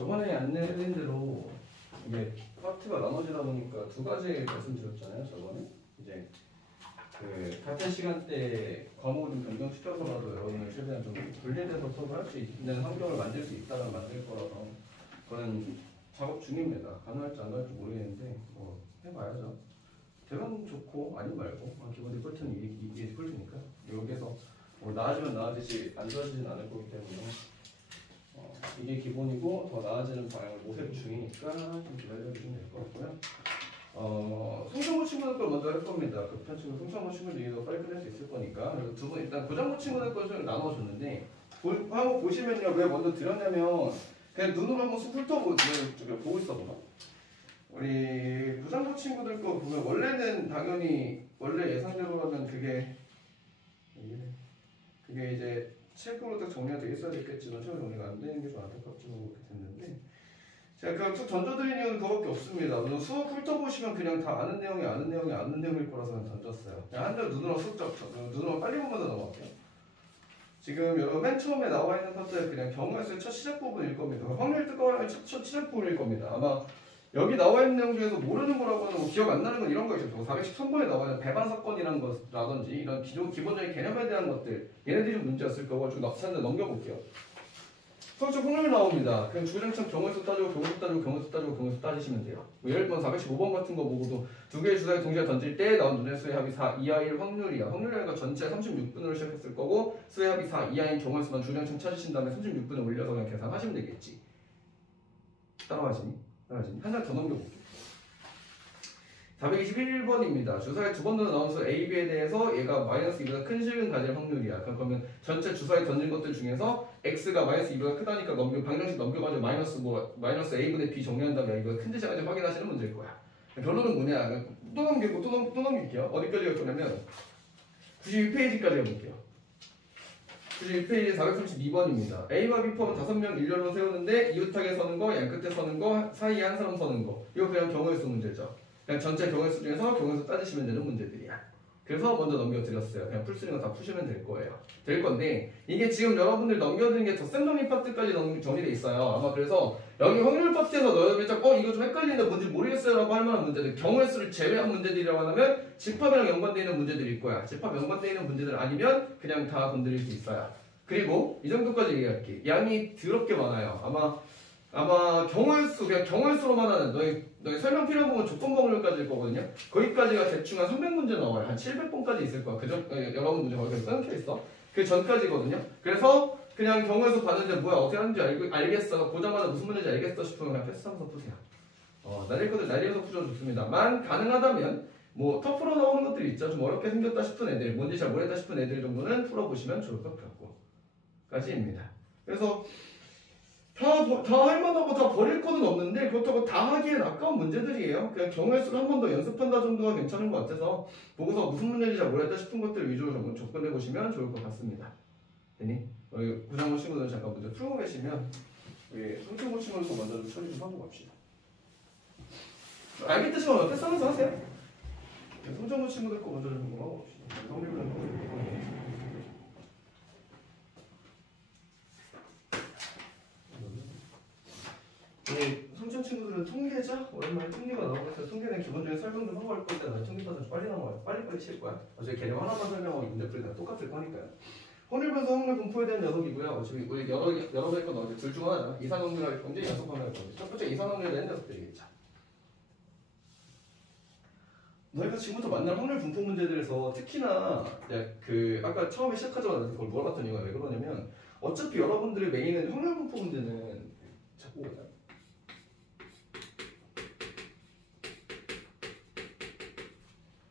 저번에 안내해드린 대로 이게 파트가 나눠지다 보니까 두 가지 말씀드렸잖아요. 저번에 이제 그 같은 시간대에 과목을 좀 변경시켜서라도 여러분을 최대한 좀 분리돼서 수업을 할 수 있는 환경을 만들 수 있다면 만들 거라서 그런 작업 중입니다. 가능할지 안 가능할지 모르겠는데 뭐 해봐야죠. 되면 좋고 아니면 말고 기본 디폴트는 이게 디폴트니까 여기에서 뭐 나아지면 나아지지 안 좋아지진 않을 거기 때문에 이게 기본이고 더 나아지는 방향을 모색 중이니까 좀 기다려주시면 될 것 같고요. 송정고 친구들 걸 먼저 할 겁니다. 급한 친구 송정고 친구들이 더 빨리 끝낼 수 있을 거니까. 그래서 두 분 일단 고정고 친구들 걸 좀 나눠줬는데 한번 보시면요. 왜 먼저 드렸냐면 그냥 눈으로 한번 쑥 훑어보고 보고 있어봐. 우리 고정고 친구들 거 보면 원래는 당연히 원래 예상대로라면 그게 이제 책으로 딱 정리가 돼 있어야 됐겠지만 처음 정리가 안 되는 게 좀 안타깝지만 그렇게 됐는데 제가 그냥 툭 던져드리는 그거밖에 없습니다. 수업 훑어보시면 그냥 다 아는 내용일 거라서 그냥 던졌어요. 그냥 한 대로 눈으로 눈으로 빨리 보면서 넘어갈게요. 지금 여러분 맨 처음에 나와 있는 파트에 그냥 경우의 첫 시작 부분일 겁니다. 확률 특허라면 첫 시작 부분일 겁니다. 아마 여기 나와 있는 내용 중에서 모르는 거라고 하는 뭐 기억 안 나는 건 이런 거 있어요. 413번에 나와 있는 배반 사건이라는 것라든지 이런 기본적인 개념에 대한 것들 얘네들이 좀 문제였을 거고 좀 넘겨볼게요. 수학적 확률 나옵니다. 그냥 주구장창 경우에서 경우에서 따지시면 돼요. 뭐 예를 들면 415번 같은 거 보고도 두 개의 주사위 동시에 던질 때 나온 눈의 수의 합이 4, 2하 1 확률이야. 확률이니까 전체 36분으로 시작했을 거고 수의 합이 4, 2하인 경우에서만 주구장창 찾으신 다음에 36분을 올려서 그냥 계산하시면 되겠지. 따라가시니? 한 장 더 넘겨볼게요. 421번입니다. 주사위 두 번 더 나온 수 A, B에 대해서 얘가 마이너스 2보다 큰 식을 가질 확률이야. 그러면 전체 주사위 던진 것들 중에서 X가 마이너스 2보다 크다니까 방정식 넘겨가지고 마이너스 A분의 B 정리한 다음에 이거 큰지 작은지 확인하시는 문제일 거야. 결론은 뭐냐? 또 넘기고 또 넘길게요. 어디까지 갈 거냐면 92페이지까지 가볼게요. 91페이지 432번입니다. A와 B 포함 5명 일렬로 세우는데 이웃하게 서는 거, 양끝에 서는 거, 사이에 한 사람 서는 거. 이거 그냥 경우의 수 문제죠. 그냥 전체 경우의 수 중에서 경우의 수 따지시면 되는 문제들이야. 그래서 먼저 넘겨드렸어요. 그냥 풀 수 있는 거 다 푸시면 될 거예요. 될 건데 이게 지금 여러분들 넘겨드린 게 덧셈 정리 파트까지 정리돼 있어요. 아마 그래서 여기 확률 파트에서 너희들 이거 좀 헷갈리는데 뭔지 모르겠어요 라고 할 만한 문제들, 경우의 수를 제외한 문제들이라고 하면 집합이랑 연관되어 있는 문제들일 거야. 집합 연관되어 있는 문제들 아니면 그냥 다 건드릴 수 있어요. 그리고 이 정도까지 얘기할게. 양이 더럽게 많아요. 아마 경우의 수, 그냥 경우의 수로만 하는 너희 설명 필요한 부분 조건 확률까지일 거거든요. 거기까지가 대충 한 300문제 나와요. 한 700번까지 있을 거야. 여러분 문제 거기까지 써놓혀 있어. 그 전까지거든요. 그래서 그냥 경우의 수 봤는데 뭐야 어떻게 하는지 알겠어. 보자마자 무슨 문제인지 알겠어 싶으면 그냥 패스하면서 푸세요. 날릴 것들 날려서 푸셔도 좋습니다만 가능하다면 뭐 터프로 나오는 것들이 있죠. 좀 어렵게 생겼다 싶은 애들, 뭔지 잘 모르겠다 싶은 애들 정도는 풀어보시면 좋을 것 같고 까지입니다. 그래서 다 할만하고 다 버릴 거는 없는데 그렇다고 다 하기엔 아까운 문제들이에요. 그냥 경우의 수를 한 번 더 연습한다 정도가 괜찮은 것 같아서 보고서 무슨 문제인지 잘 모르겠다 싶은 것들 위주로 좀 접근해 보시면 좋을 것 같습니다. 되니? 구장고 친구들 잠깐 먼저 풀고 계시면 성충고 친구들 먼저 좀 처리 좀 하고 갑시다. 알겠듯이면 어때? 써면서 하세요. 성충고 친구들 거 먼저 좀 하고 갑시다. 성충 친구들은 통계자? 오랜만에 통계가 나오고 통계는 기본적인 설명 좀 하고 할 건데 나 통계 파트 빨리 나와요. 빨리 칠 거야. 어차피 개념 하나만 설명하고 문제풀이 다 똑같을 거니까요. 확률 변수 확률 분포에 대한 녀석이고요. 어차피 우리 여러 개 거 나오죠. 둘 중 하나잖아. 이산 확률 할 건지 연속 확률 할 건지. 첫 번째 이산 확률에 대한 녀석들이겠죠. 너희가 지금부터 만날 확률 분포 문제들에서 특히나 아까 처음에 시작하자마자 그걸 물어봤던 이유가 왜 그러냐면 어차피 여러분들의 메인은 확률 분포 문제는 자꾸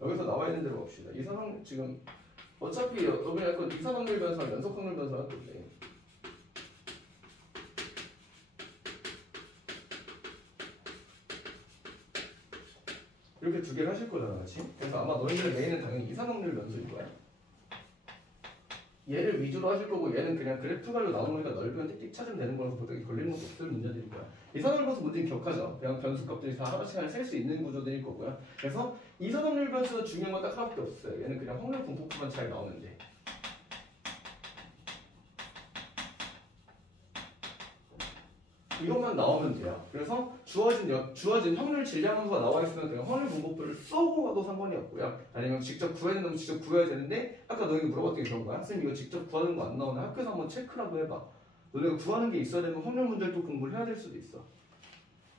여기서 나와 있는 대로 봅시다. 이산 확률 지금 어차피 여러분이 할 건 이산 확률 변수랑 연속 확률 변수 할 건데 이렇게 두 개를 하실 거잖아, 그렇지? 그래서 아마 너희들의 메인은 당연히 이산 확률 변수일 거야. 얘를 위주로 하실 거고 얘는 그냥 그래프 가지고 나오는 거니까 넓으면 띡띡 찾으면 되는 거라서 보통 걸리는 것도 없을 문제들일 거야. 이산 확률 변수 문제는 격하죠. 그냥 변수 값들이 다 하나씩 셀 수 있는 구조들일 거고요. 그래서 이산 확률 변수는 중요한 건 딱 하나밖에 없어요. 얘는 그냥 확률 분포만 잘 나오는데. 이것만 나오면 돼요. 그래서 주어진 확률 질량 함수가 나와 있으면 그냥 확률 분포표를 써고 가도 상관이 없고요. 아니면 직접 구해야 된다면 직접 구해야 되는데 아까 너희가 물어봤던 게 그런 거야. 선생님 이거 직접 구하는 거 안 나오네. 학교에서 한번 체크라도 해봐. 너네가 구하는 게 있어야 되면 확률 문제를 또 공부를 해야 될 수도 있어.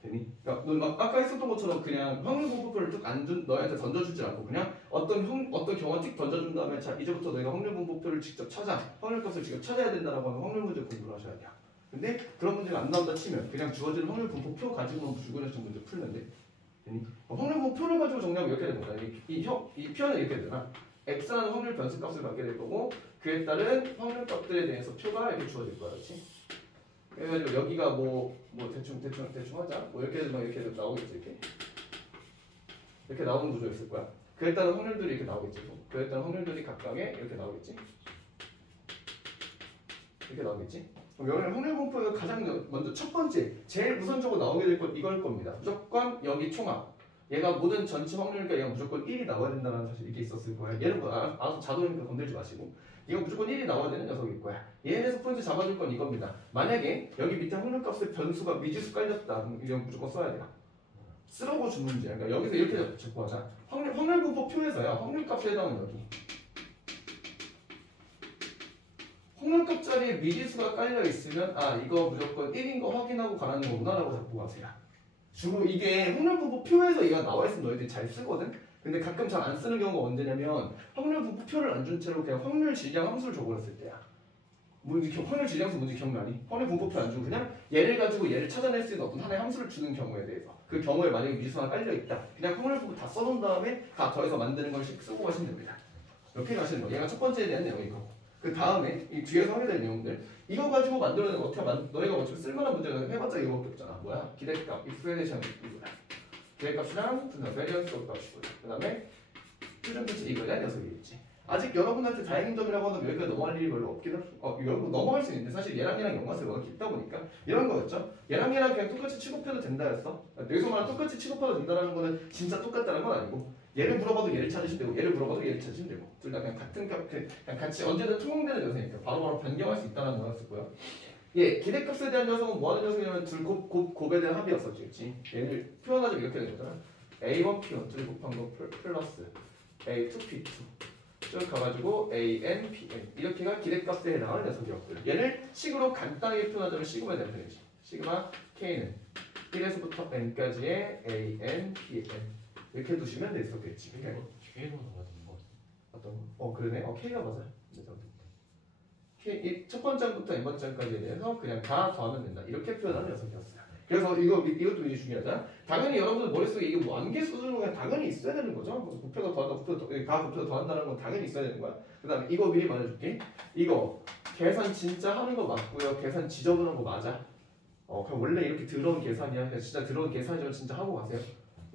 되니? 그러니까 너 아까 했었던 것처럼 그냥 확률 분포표를 뚝 안 준 너희한테 던져주지 않고 그냥 어떤 경우만 틱 던져준 다음에 자 이제부터 너희가 확률 분포표를 직접 찾아 확률값을 직접 찾아야 된다라고 하면 확률 문제 공부를 하셔야 돼요. 근데 그런 문제가 안 나온다 치면 그냥 주어진 확률 분포표 가지고만 주관식 문제 풀면 돼. 되니? 확률 분포표를 가지고 정리하면 이렇게 되는 거다. 이 표현은 이렇게 되나? x라는 확률 변수값을 갖게 될 거고 그에 따른 확률값들에 대해서 표가 이렇게 주어질 거야, 그렇지? 그래가지고 여기가 뭐 대충 하자. 뭐 이렇게 나오겠지 이렇게 나오는 구조였을 거야. 그에 따른 확률들이 이렇게 나오겠지. 그에 따른 확률들이 각각에 이렇게 나오겠지. 이렇게 나오겠지. 그럼 여기 확률 분포가 가장 먼저 첫 번째 제일 우선적으로 나오게 될 건 이걸 겁니다. 무조건 여기 총합. 얘가 모든 전체 확률이니까 얘가 무조건 1이 나와야 된다는 사실 이게 있었을 거야. 얘는 뭐 알아서 자동이니까 건들지 마시고. 이거 무조건 1이 나와야 되는 녀석일 거야. 얘에서 포인트 잡아줄 건 이겁니다. 만약에 여기 밑에 확률값의 변수가 미지수 깔렸다. 그럼 이건 무조건 써야 돼요. 쓰라고 준 문제야. 그러니까 여기서 이렇게 적고 하자. 확률 분포표에서요. 확률값에 해당은 여기. 확률값 자리에 미지수가 깔려 있으면 아 이거 무조건 1인 거 확인하고 가라는 거구나라고 잡고 가세요. 주로 이게 확률 분포표에서 얘가 나와 있으면 너희들이 잘 쓰거든. 근데 가끔 잘 안 쓰는 경우가 언제냐면 확률 분포표를 안 준 채로 그냥 확률 질량 함수를 줘버렸을 때야. 확률 질량수 뭔지 기억나니? 확률 분포표 안 주고 그냥 얘를 가지고 얘를 찾아낼 수 있는 어떤 하나의 함수를 주는 경우에 대해서 그 경우에 만약에 미지수가 깔려 있다. 그냥 확률 분포 다 써놓은 다음에 다 더해서 만드는 걸 쓰고 가시면 됩니다. 이렇게 가시는 거예요. 얘가 첫 번째에 대한 내용이고 그 다음에 이 뒤에서 하게 될 내용들 이거 가지고 만들어내는 어떻게 너희가 어차피 쓸만한 문제가 해봤자 이거밖에 없잖아. 뭐야? 기대값, 익스프레션 이거야. 기대값이랑 베리언스 값이고요. 그 다음에 표준 표치 이거야 녀석이겠지. 아직 여러분한테 다행인 점이라고 하면 여기까지 넘어갈 일이 별로 없긴 여러분 넘어갈 수 있는데 사실 얘랑 연관성이 깊다 보니까 이런 거였죠. 얘랑 그냥 똑같이 취급해도 된다였어. 여기서 말하는 똑같이 취급해도 된다는 거는 진짜 똑같다는 건 아니고 얘를 물어봐도 얘를 찾으시면 되고 얘를 물어봐도 얘를 찾으시면 되고 둘 다 그냥 같은 값 그냥 같이 언제든 통용되는 녀석이니까 바로바로 변경할 수 있다는 거였었고요. 예, 기대값에 대한 녀석은 뭐 하는 녀석이냐면 둘 곱에 대한 합이었었지, 그치? 얘를 표현하자면 이렇게 되는 거잖아. A1P1 둘이 곱한 거 플러스 A2P2 쭉 가가지고 AN, PN 이렇게가 기대값에 해당하는 녀석이었고요. 얘를 식으로 간단하게 표현하자면 시그마에 대한 표현이지. 시그마 K는 1에서부터 N까지의 AN, PN 이렇게 두시면 됐었겠지. 그러니까 K로 나왔던 거 어떤 거? 그러네. K가 맞아요. K 첫 번째부터 n 번째까지에 대해서 그냥 다 더하면 된다. 이렇게 표현하는 녀석이었어요. 그래서 이것도 굉장히 중요하잖아. 당연히 여러분들 머릿속에 이게 뭐 암기 수준으로 그냥 당연히 있어야 되는 거죠. 부표가 더한다, 부표가 더한다는 건 당연히 있어야 되는 거야. 그 다음에 이거 미리 말해줄게. 이거 계산 진짜 하는 거 맞고요. 계산 지저분한 거 맞아. 그냥 원래 이렇게 더러운 계산이야. 그냥 진짜 더러운 계산이죠. 진짜 하고 가세요.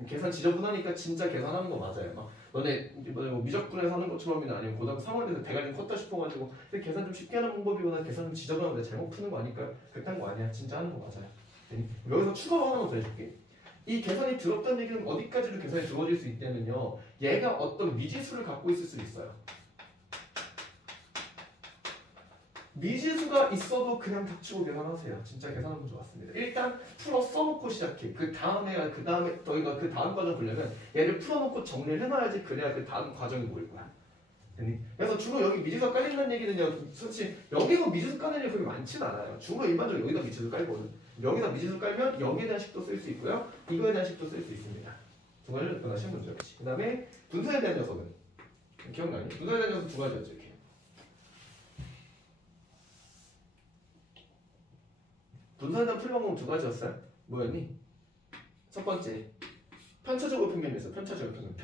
계산 지저분하니까 진짜 계산하는 거 맞아요. 막 너네 뭐 미적분해서 하는 것처럼이나 아니면 고등학교 3월에서 대가리 컸다 싶어가지고 근데 계산 좀 쉽게 하는 방법이거나 계산 좀 지저분하고 내가 잘못 푸는 거 아닐까요? 그딴 거 아니야. 진짜 하는 거 맞아요. 여기서 추가로 하나 더 해줄게. 이 계산이 더럽다는 얘기는 어디까지도 계산이 더러워질 수 있냐면요. 얘가 어떤 미지수를 갖고 있을 수 있어요. 미지수가 있어도 그냥 닥치고 계산하세요. 진짜 계산하는 거 좋았습니다. 일단 풀어 써놓고 시작해. 그 다음에 너희가 그 다음 과정 보려면 얘를 풀어놓고 정리를 해놔야지 그래야 그 다음 과정이 보일 거야. 그래서 주로 여기 미지수가 깔린다는 얘기는요. 솔직히 여기서 미지수 까는 일이 그렇게 많지는 않아요. 주로 일반적으로 여기다 미지수 깔거든. 여기다 미지수 깔면 여기에 대한 식도 쓸 수 있고요. 이거에 대한 식도 쓸 수 있습니다. 두 가지를 변화시킨 문제였지. 그 다음에 분산에 대한 녀석은 기억나니? 분산에 대한 녀석은 두 가지였죠. 이렇게. 분산에 대한 풀 방법은 두 가지였어요. 뭐였니? 첫 번째 편차제곱 평균이었어요. 편차제곱 평균.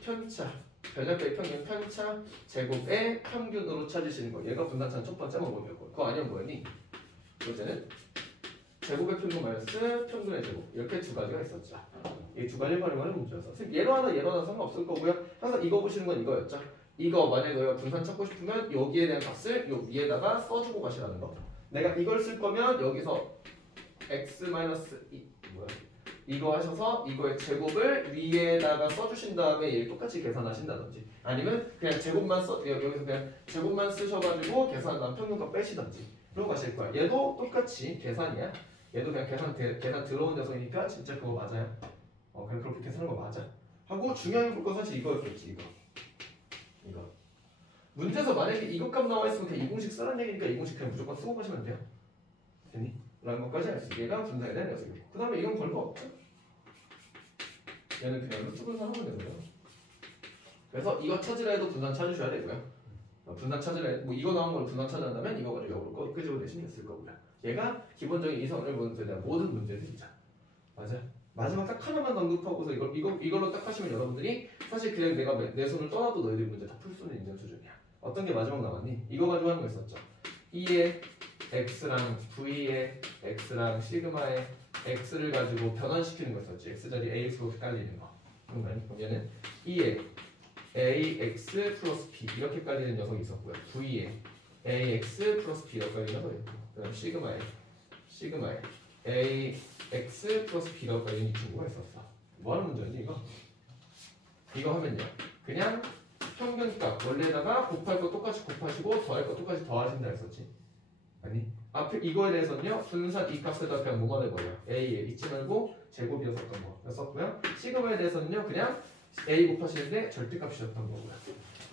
편차 별량배의 평균 편차 제곱의 평균으로 찾으시는 거. 얘가 분산차는 첫 번째 방법이었고 그거 아니면 뭐였니? 두 번째는 제곱의 평균 마이너스 평균의 제곱 이렇게 두 가지가 있었죠. 이 두 가지를 활용하는 문제여서 얘로 하나 상관없을 거고요. 항상 이거 보시는 건 이거였죠. 이거 만약에 너희가 분산 찾고 싶으면 여기에 대한 값을 요 위에다가 써주고 가시라는 거. 내가 이걸 쓸 거면 여기서 x-2 뭐야? 이거 하셔서 이거의 제곱을 위에다가 써주신 다음에 얘를 똑같이 계산하신다든지 아니면 그냥 제곱만 여기서 그냥 제곱만 쓰셔가지고 계산한 평균값 빼시든지 그러고 가실 거야. 얘도 똑같이 계산이야. 얘도 그냥 계산 들어온 녀석이니까 진짜 그거 맞아요. 그냥 그렇게 계산한 거 맞아. 하고 중요한 볼 건 사실 이거였겠지. 이거. 문제에서 만약에 이것 값 나와 있으면 그냥 이 공식 쓰라는 얘기니까 이 공식 그냥 무조건 쓰고 가시면 돼요. 됐니? 라는 것까지 알 수 있어. 얘가 분산이 되는 녀석이고. 그 다음에 이건 별거 없죠. 얘는 그냥 루트 분산하면 되고요. 그래서 이거 찾으라 해도 분산 찾으셔야 되고요. 분산 찾으라 해도 뭐 이거 나온 걸 분산 찾아낸다면 이거 가지고 역으로 끄집어내시면 됐을 거고요. 얘가 기본적인 이성을 문제에 대한 모든 문제들이죠. 맞아요. 마지막 딱 하나만 언급하고서 이걸로 딱 하시면 여러분들이 사실 그냥 내가 내 손을 떠나도 너희들 문제 다 풀 수는 있는 수준이야. 어떤 게 마지막 남았니? 이거 가지고 하는 거 있었죠. E의 X랑 V의 X랑 시그마의 X를 가지고 변환시키는 거 있었지. X자리 AX로 깔리는 거. 그럼 얘는 E의 AX 플러스 B 이렇게 깔리는 녀석이 있었고요. V의 AX 플러스 B 이렇게 깔리는 녀석이 있고, 그다음 시그마의 AX 플러스 B라고 깔리는 이 친구가 있었어. 뭐 하는 문제였니 이거? 이거 하면요. 그냥 평균값 원래다가 곱할 거 똑같이 곱하시고 더할 거 똑같이 더하신다 했었지. 아니 앞에 이거에 대해서는요 분산 이 값에다 그냥 뭐만 해버려. A에 잊지 말고 제곱이었었던 거였었고요. 시그마에 대해서는요 그냥 A 곱하시는데 절대값이었던 거고요.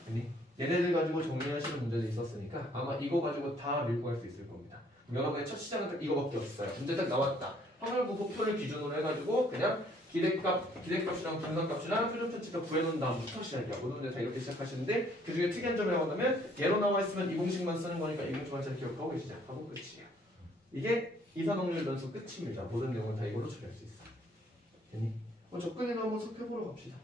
아니 얘네들 가지고 정리하시는 문제도 있었으니까 아마 이거 가지고 다 밀고 갈 수 있을 겁니다. 여러분의 첫 시작은 딱 이거밖에 없어요. 문제 딱 나왔다. 확률부호표를 기준으로 해가지고 그냥 기대값이랑 분산값이랑 표준편치값 구해놓은 다음부터 시작이야. 모든 문제 다 이렇게 시작하시는데 그 중에 특이한 점이 뭐냐면 얘로 나와 있으면 이 공식만 쓰는 거니까 이 공식만 잘 기억하고 계시자. 하고 끝이에요. 이게 이산확률 변수 끝입니다. 모든 내용을 다 이걸로 처리할 수 있어. 됐니? 접근이나 한번 살펴보러 갑시다.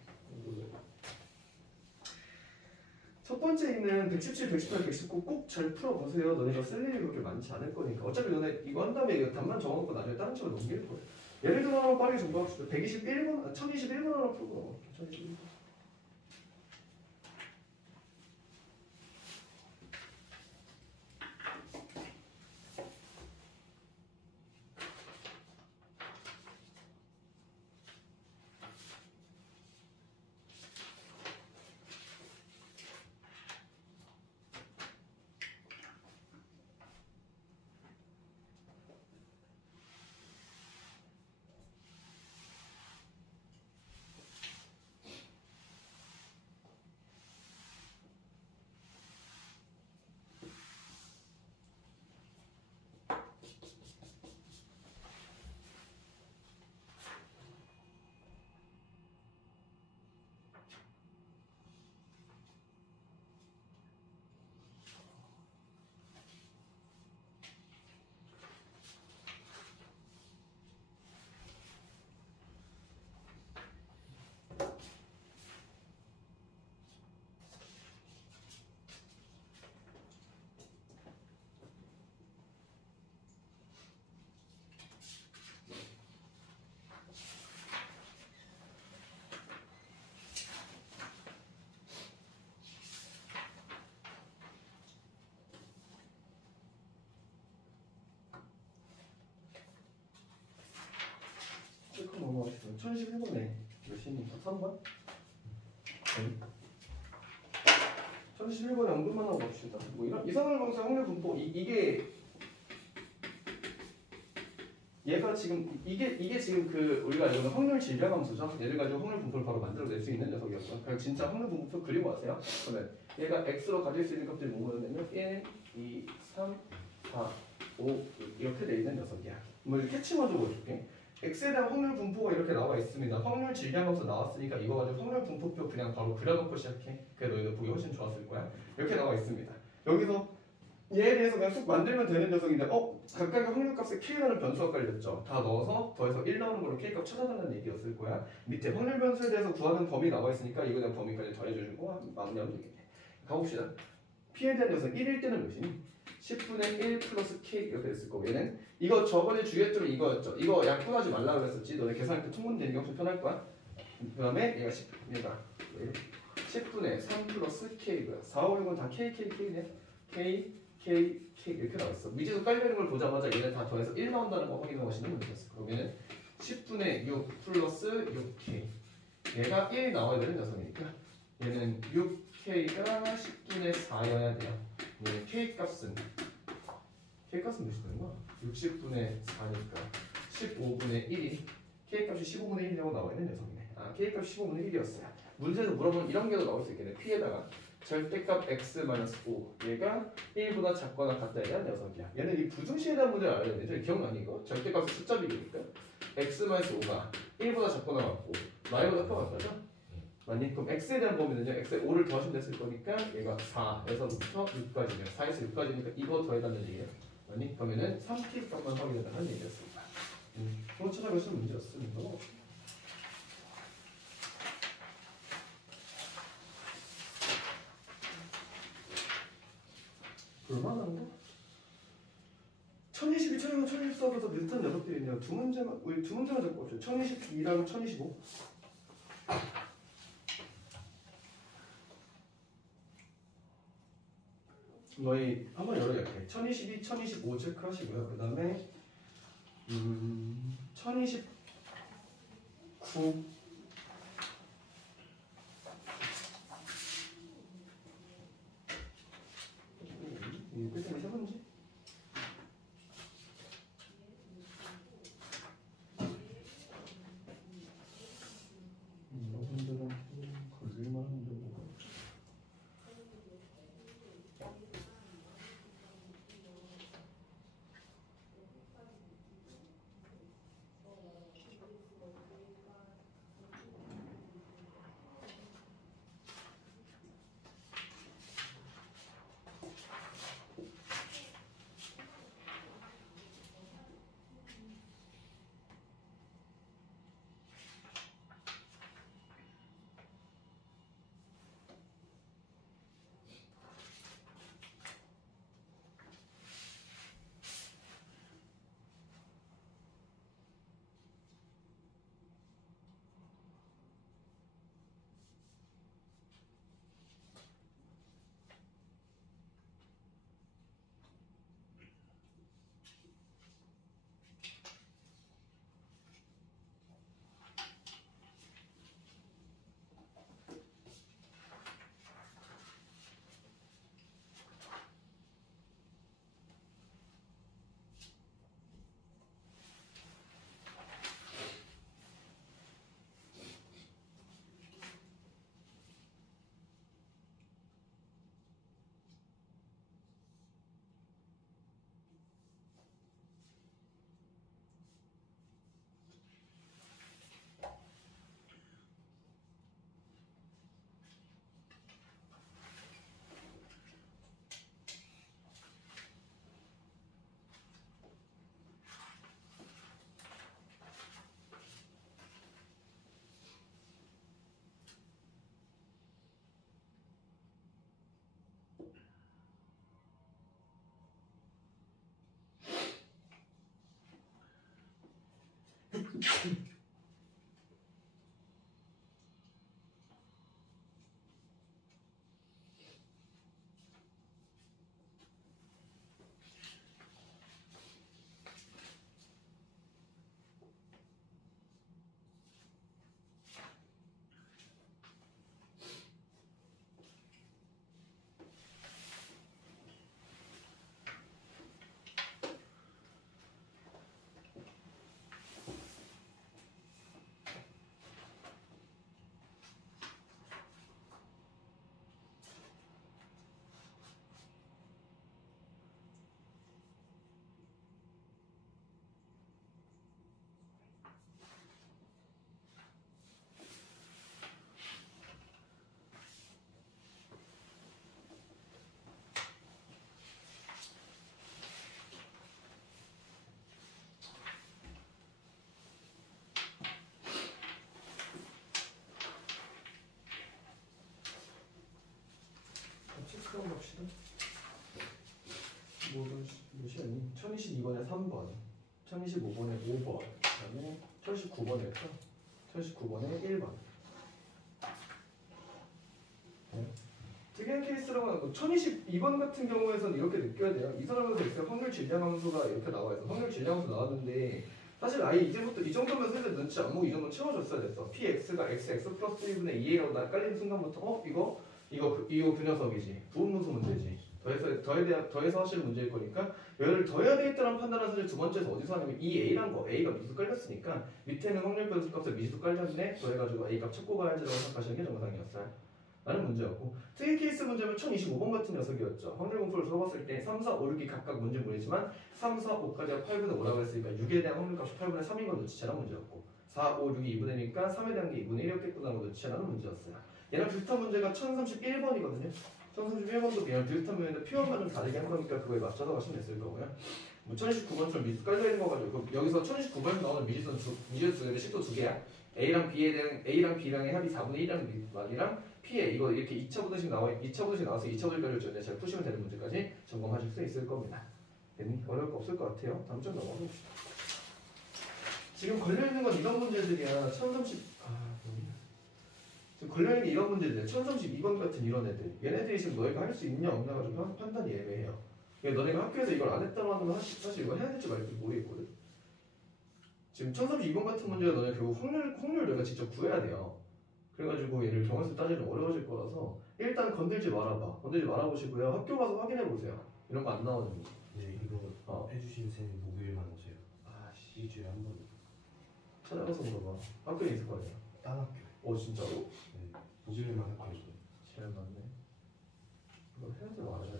첫 번째 있는 117, 118, 119 꼭 잘 풀어보세요. 너네가 쓸 일이 그렇게 많지 않을 거니까. 어차피 너네 이거 한 다음에 이거 답만 적어놓고 나중에 다른 식으로 넘길 거예요. 예를 들어 하나 빠르게 정리합시다. 121번, 1021번 하나 풀고 1021번. 체크 넘어가시죠. 1011번에 몇 시입니까? 3번? 1011번에 언급만 하고 봅시다. 뭐 이런 이상한 방식 확률 분포 이게 얘가 지금 이게 지금 그 우리가 이거는 확률 질량 함수죠. 얘를 가지고 확률 분포를 바로 만들어낼 수 있는 녀석이었어. 그냥 진짜 확률 분포 그리고 와세요. 그러면 얘가 x로 가질 수 있는 값들이 뭐냐면 1, 2, 3, 4, 5 이렇게 돼 있는 녀석이야. 뭐 이렇게 캐치 먼저 보여줄게. x에 대한 확률 분포가 이렇게 나와 있습니다. 확률 질량 함수 나왔으니까 이거 가지고 확률 분포표 그냥 바로 그려놓고 시작해. 그래 너희들 보기 훨씬 좋았을 거야. 이렇게 나와 있습니다. 여기서 얘에 대해서 그냥 쑥 만들면 되는 녀석인데 각각의 확률값에 k라는 변수가 깔렸죠. 다 넣어서 더해서 1 나오는 걸로 k값 찾아달라는 얘기였을 거야. 밑에 확률 변수에 대해서 구하는 범위 나와 있으니까 이거 그냥 범위까지 더해주고 마무리하면 되겠네. 가봅시다. p에 대한 녀석 1일 때는 몇이니? 10분의 1 플러스 k 이렇게 됐을 거고 얘는 이거 저번에 주의했던 이거였죠. 이거 약분하지 말라 그랬었지. 너네 계산할 때 통분되는 게 엄청 편할 거야. 그 다음에 얘가 10분의 3 플러스 k고요. 4, 5, 6은 다 k네. k 이렇게 나왔어. 미지수 깔려있는 걸 보자마자 얘네 다 더해서 1 나온다는 거 확인하시는 문제였어. 그러면은 10분의 6 플러스 6k 얘가 1 나와야 되는 녀석이니까 얘는 6k가 10분의 4여야 돼요. 얘는 k 값은 K값은 몇이 되는 거야? 60분의 4니까 15분의 1이 K값이 15분의 1이라고 나와 있는 녀석이네. 아, K값이 15분의 1이었어요. 문제에서 물어보면 이런 게도 나올 수 있겠네. P에다가 절대값 x-5 얘가 1보다 작거나 같다에 대한 녀석이야. 얘는 이 부등식에 대한 문제를 알아야 되죠. 기억나니 이거? 절대값이 숫자 비교니까 x-5가 1보다 작거나 같고 y보다 커 같다죠? 맞니? 그럼 x에 대한 범위는요. x에 5를 더하시면 됐을 거니까 얘가 4에서부터 6까지냐 4에서 6까지니까 이거 더해달라는 얘기예요. 맞니? 그러면은 3p값만 확인해달라는 얘기였습니다. 그거 찾아가시는 문제였습니다. 볼만한가? 1022, 1020, 1024보다 비슷한 녀석들이 있네요. 우리 두 문제만 잡고 봅시다. 1022랑 1025. 너희 한번 열어볼게. 1022, 1025 체크하시고요. 그 다음에 1029 이 패턴이 세 번째? 여러분들은 걸릴만한 게 뭐가 있죠? 체크해 봅시다. 몇 시간이? 1022번에 3번, 1025번에 5번, 그 다음에 1019번에 1019번에 1번. 네. 특이한 케이스라고 하고 1022번 같은 경우에서는 이렇게 느껴야 돼요. 이 사람에서 있어요. 확률 질량 함수가 이렇게 나와 있어. 확률 질량 함수 나왔는데 사실 아예 이제부터 이 정도면 슬슬 눈치 안 보고 이 정도 채워줬어야 됐어. px가 x 플러스 1분의 2라고 나 깔리는 순간부터 이거 그 녀석이지. 부분분수 문제지. 더해서 하실 문제일 거니까 얘를 더해야 되겠다는 판단은 사실 두 번째에서 어디서 하냐면 이 A란 거 A가 미지수 깔렸으니까 밑에는 확률 변수 값에 미지수 깔렸네 더해가지고 A 값 찾고 가야지라고 생각하시는 게 정상이었어요. 라는 문제였고 특이 케이스 문제면 1025번 같은 녀석이었죠. 확률 공표를 써봤을 때 3, 4, 5, 6이 각각 문제물이지만 3, 4, 5까지가 8분의 5라고 했으니까 6에 대한 확률 값이 8분의 3인 걸 눈치채라는 문제였고 4, 5, 6이 2분의니까 3에 대한 게 2분의 1이었겠구나라는 걸 눈치채라는 문제였어요. 얘랑 비슷한 문제가 1031번이거든요. 1031번도 얘랑 비슷한 문제인데 표현만 좀 다르게 한 거니까 그거에 맞춰서 가시면 됐을 거고요. 뭐 1029번처럼 미지수 깔려있는 거 가지고 여기서 1029번에서 나오는 미지수는 미지수 식도 두 개야. A랑 B랑의 합이 4분의 1이랑 P에 이거 이렇게 2차 부등식 나와서 2차 부등식 깔려있는데 잘 푸시면 되는 문제까지 점검하실 수 있을 겁니다. 어려울 거 없을 것 같아요. 다음 점 넘어가 봅시다. 지금 걸려있는 건 이런 문제들이야. 1030 지금 걸려있는 게 이런 문제들 1032번 같은 이런 애들 얘네들이 지금 너희가 할 수 있냐 없냐 가지고 판단이 애매해요. 너네가 학교에서 이걸 안 했다고 하면 사실 이거 해야 될지 말지 모르겠거든. 지금 1032번 같은 문제가 너네 결국 확률 너희가 직접 구해야 돼요. 그래가지고 얘를 정할수 따지면 어려워질 거라서 일단 건들지 말아보시고요. 학교 가서 확인해보세요. 이런 거 안 나오는지. 네, 이거 해주신 쌤이 목요일만 오세요. 아씨, 일주일에 한 번. 찾아가서 물어봐. 학교에 있을 거 아니야. 딴 학교. 진짜로? 네, 목요일만 학교에 있어요. 잘 맞네. 이거 해야 돼 말아야 돼.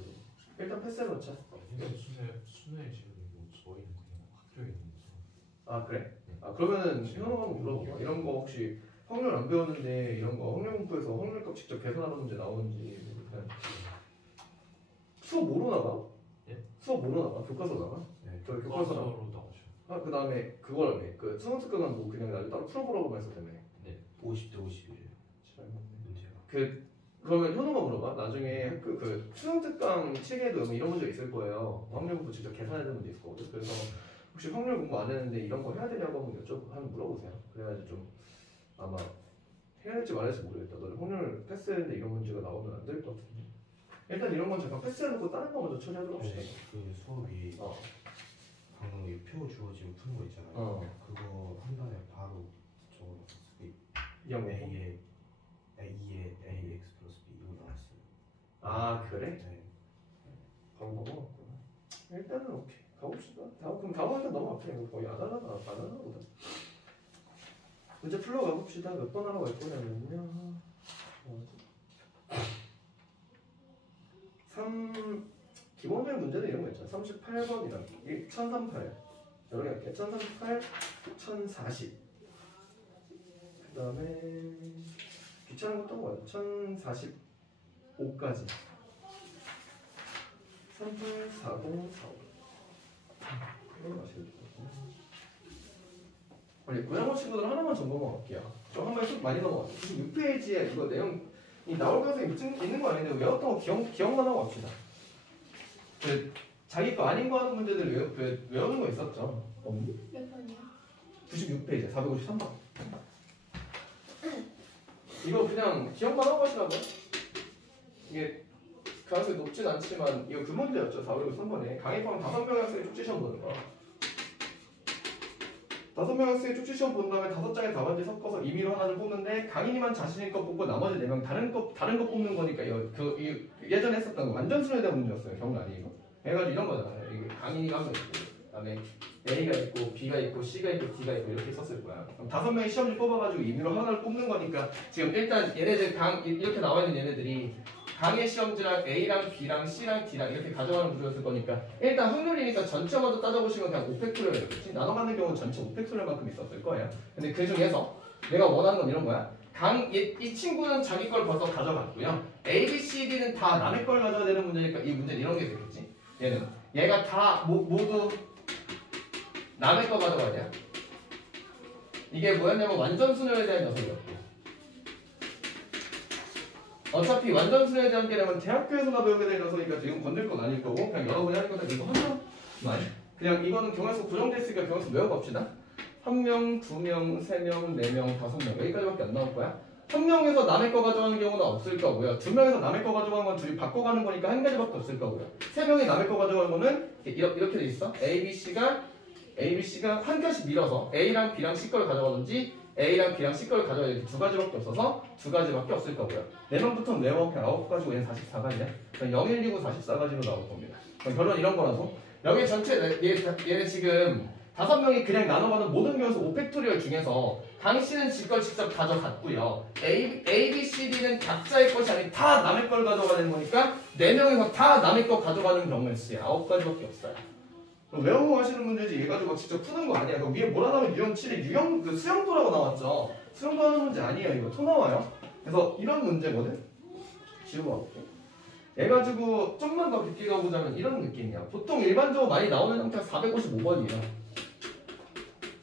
일단 패스해놓자. 수능 지금 뭐 저희는 그냥 학교에 있는 거죠. 그래? 그러면은 현호가 한번 물어봐. 이런 거 혹시 확률 안 배웠는데 이런 거 확률 공부에서 확률값 직접 계산하는 문제 나오는지. 수업 뭐로 나가? 예? 수업 뭐로 나가? 교과서 나가? 네. 저 교과서 나가. 로 나오죠. 그 다음에 그거라며. 그 수능 특강은 뭐 그냥 나중에 따로 풀어보라고만 했었다며. 네. 50대 50이에요. 잘 맞네. 문제가. 그러면 현호가 물어봐. 나중에 학교 그 수능 특강 책에도 이런 문제 있을 거예요. 확률 공부 직접 계산해야 되는 문제 있을 거거든. 그래서 혹시 확률 공부 안 했는데 이런 거 해야 되냐고 한번 물어보세요. 그래야지 좀 아마 해야 될지 말아야 될지 모르겠다. 너는 확률 패스했는데 이런 문제가 나오면 안 될 것 같은데. 일단 이런 건 잠깐 패스해놓고 다른 거 먼저 처리하도록 합시다. 네, 그 수업이 방금 이 표 주어지고 푸는 거 있잖아요. 그거 한 번에 바로 적어놨어요. 이 형 A에 AX 플러스 B 이거 나왔어요. 그래? 네. 바로 넘어갔구나. 일단은 오케이. 가봅시다. 그럼 다음 일단 넘어갈게요. 이거 거의 안 하나 보다. 문제 풀러 가봅시다. 몇 번 하러 갈 거냐면요. 기본적인 문제는 이런 거 있잖아. 38번이랑 1038 여러 개 할게요. 1038, 1040 그 다음에 귀찮은 것도 뭐야? 1045까지 38, 40, 45 이거 마시면 좋거든요. 우리 고양어 친구들 하나만 점검하고 갈게요. 좀 한 번에 좀 많이 넘어갔어요. 지금 6페이지에 이거 내용이 나올 가능성이 있는 거 아닌데 외웠던 거 기억만 하고 갑시다. 자기 거 아닌 거 하는 문제들 외우는 거 있었죠? 없니? 몇 번이요? 96페이지 453번. 이거 그냥 기억만 하고 가시라고요? 이게 가능성이 높진 않지만 이거 그 문제였죠. 453번에 강의방 5명의 학생이 쪽지 시험 보는 거. 5명 학생이 쪽지 시험 본 다음에 5장의 답안지 섞어서 임의로 하나를 뽑는데 강인이만 자신의 거 뽑고 나머지 4명 다른 거 뽑는 거니까 예전에 했었던 거 완전 수련에 대한 문제였어요. 기억나니 이거? 해가지고 이런 거잖아요. 이게 강인이가 한 명 있고 그다음에 A가 있고 B가 있고 C가 있고 D가 있고 이렇게 썼을 거야. 그럼 5명이 시험지 뽑아가지고 임의로 하나를 뽑는 거니까 지금 일단 얘네들 이렇게 나와 있는 얘네들이 강의 시험지랑 A랑 B랑 C랑 D랑 이렇게 가져가는 구조였을 거니까 일단 확률이니까 전체 먼저 따져보시면 그냥 5팩토리얼이겠지. 나눠 갖는 경우는 전체 5팩토리얼만큼 있었을 거예요. 근데 그 중에서 내가 원하는 건 이런 거야. 이 친구는 자기 걸 벌써 가져갔고요. A, B, C, D는 다 남의 걸 가져야 되는 문제니까 이 문제는 이런 게 되겠지. 얘가 다 모두 남의 거 가져가야 돼요. 이게 뭐였냐면 완전 순열에 대한 녀석이었고 어차피 완전 순열에 대한 개념은 대학교에서나 배우게 될 녀석이니까 지금 건들 건 아닐 거고 그냥 여러분이 할 거다 이거 하나만 그냥 이거는 경우에서 고정돼 있으니까 경우에서 외워봅시다. 1명, 2명, 3명, 4명, 5명 여기까지밖에 안 나올 거야. 1명에서 남의 거 가져가는 경우는 없을 거고요. 2명에서 남의 거 가져가는 건 둘이 바꿔가는 거니까 한 가지밖에 없을 거고요. 3명이 남의 거 가져가는 거는 이렇게 돼 있어. A, B, C가 한 칸씩 밀어서 A랑 B랑 C 걸 가져가든지 A랑 B랑 C걸 가져야 이렇게 두 가지밖에 없어서 두 가지밖에 없을 거고요. 4명부터 4명 9가지고 얘는 44가지야. 0, 1, 2, 9, 44가지로 나올 겁니다. 그럼 결론 이런 거라서 여기 전체 얘네 지금 5명이 그냥 나눠가는 모든 경우에서 5팩토리얼 중에서 강씨는 지 걸 직접 가져갔고요. A, B, C, D는 각자의 것이 아닌 다 남의 걸 가져가는 거니까 4명에서 다 남의 거 가져가는 경우의 수야 9가지밖에 없어요. 외우고 하시는 문제지 얘 가지고 직접 푸는 거 아니야. 그 위에 뭐라 나오면 유형 7에 유형 그 수형도라고 나왔죠. 수형도 하는 문제 아니에요. 이거 토 나와요. 그래서 이런 문제거든. 지우고 가볼게. 얘 가지고 좀만 더 깊게 가보자면 이런 느낌이야. 보통 일반적으로 많이 나오는 형태가 455번이에요.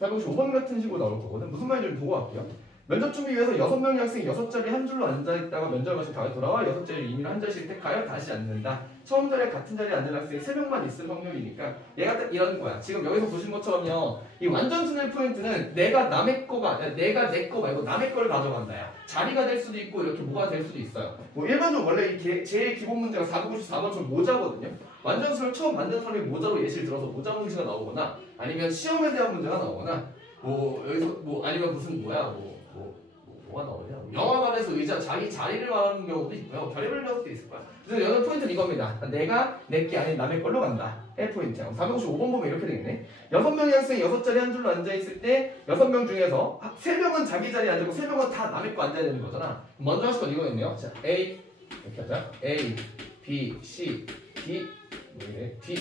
455번 같은 식으로 나올 거거든. 무슨 말인지 좀 보고 갈게요. 면접 준비 위해서 6명의 학생이 6자리 한 줄로 앉아있다가 면접을 마치고 다시 돌아와 6자리를 임의로 한 자리씩 택하여 다시 앉는다. 처음 자리에 같은 자리에 앉는 학생이 3명만 있을 확률이니까 얘가 딱 이런 거야. 지금 여기서 보신 것처럼요. 이 완전 순위 포인트는 내가 남의 거가 아니라 내가 내 거 말고 남의 거를 가져간다야. 자리가 될 수도 있고 이렇게 뭐가 될 수도 있어요. 뭐 일반적으로 원래 제일 기본 문제가 494번처럼 모자거든요. 완전 순위를 처음 만든 사람이 모자로 예시를 들어서 모자 문제가 나오거나 아니면 시험에 대한 문제가 나오거나 뭐 여기서 뭐 아니면 무슨 뭐가 나오냐? 영화관에서 의자 자기 자리를 말하는 경우도 있고요. 별의별 것도 있을 거야. 그래서 여기 포인트는 이겁니다. 내가 내게 아닌 남의 걸로 간다. 1포인트. 455번 보면 이렇게 되겠네. 6명의 학생이 6자리 한 줄로 앉아있을 때 6명 중에서 3명은 자기 자리에 앉고 3명은 다 남의 거 앉아야 되는 거잖아. 먼저 하실 건 이거겠네요. 자, A 이렇게 하자. A, B, C, D, D,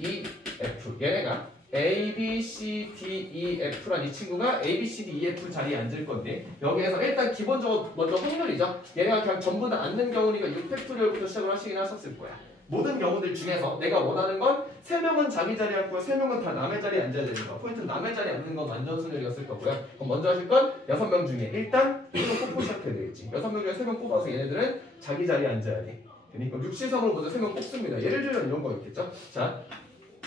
E, F. 얘네가 A, B, C, D, E, F란 이 친구가 A, B, C, D, E, F 자리에 앉을 건데 여기에서 일단 기본적으로 먼저 확률이죠. 얘네가 그냥 전부 다 앉는 경우니까 6팩토리얼부터 시작을 하시긴 하셨을 거야. 모든 경우들 중에서 내가 원하는 건 3명은 자기 자리에 앉고 3명은 다 남의 자리에 앉아야 되는 거. 포인트는 남의 자리에 앉는 건 완전 순열이었을 거고요. 그럼 먼저 하실 건 6명 중에 일단 1명 뽑고 시작해야 되겠지. 6명 중에 3명 뽑아서 얘네들은 자기 자리에 앉아야 돼. 그러니까 6시성으로 먼저 3명 뽑습니다. 예를 들면 이런 거 있겠죠. 자,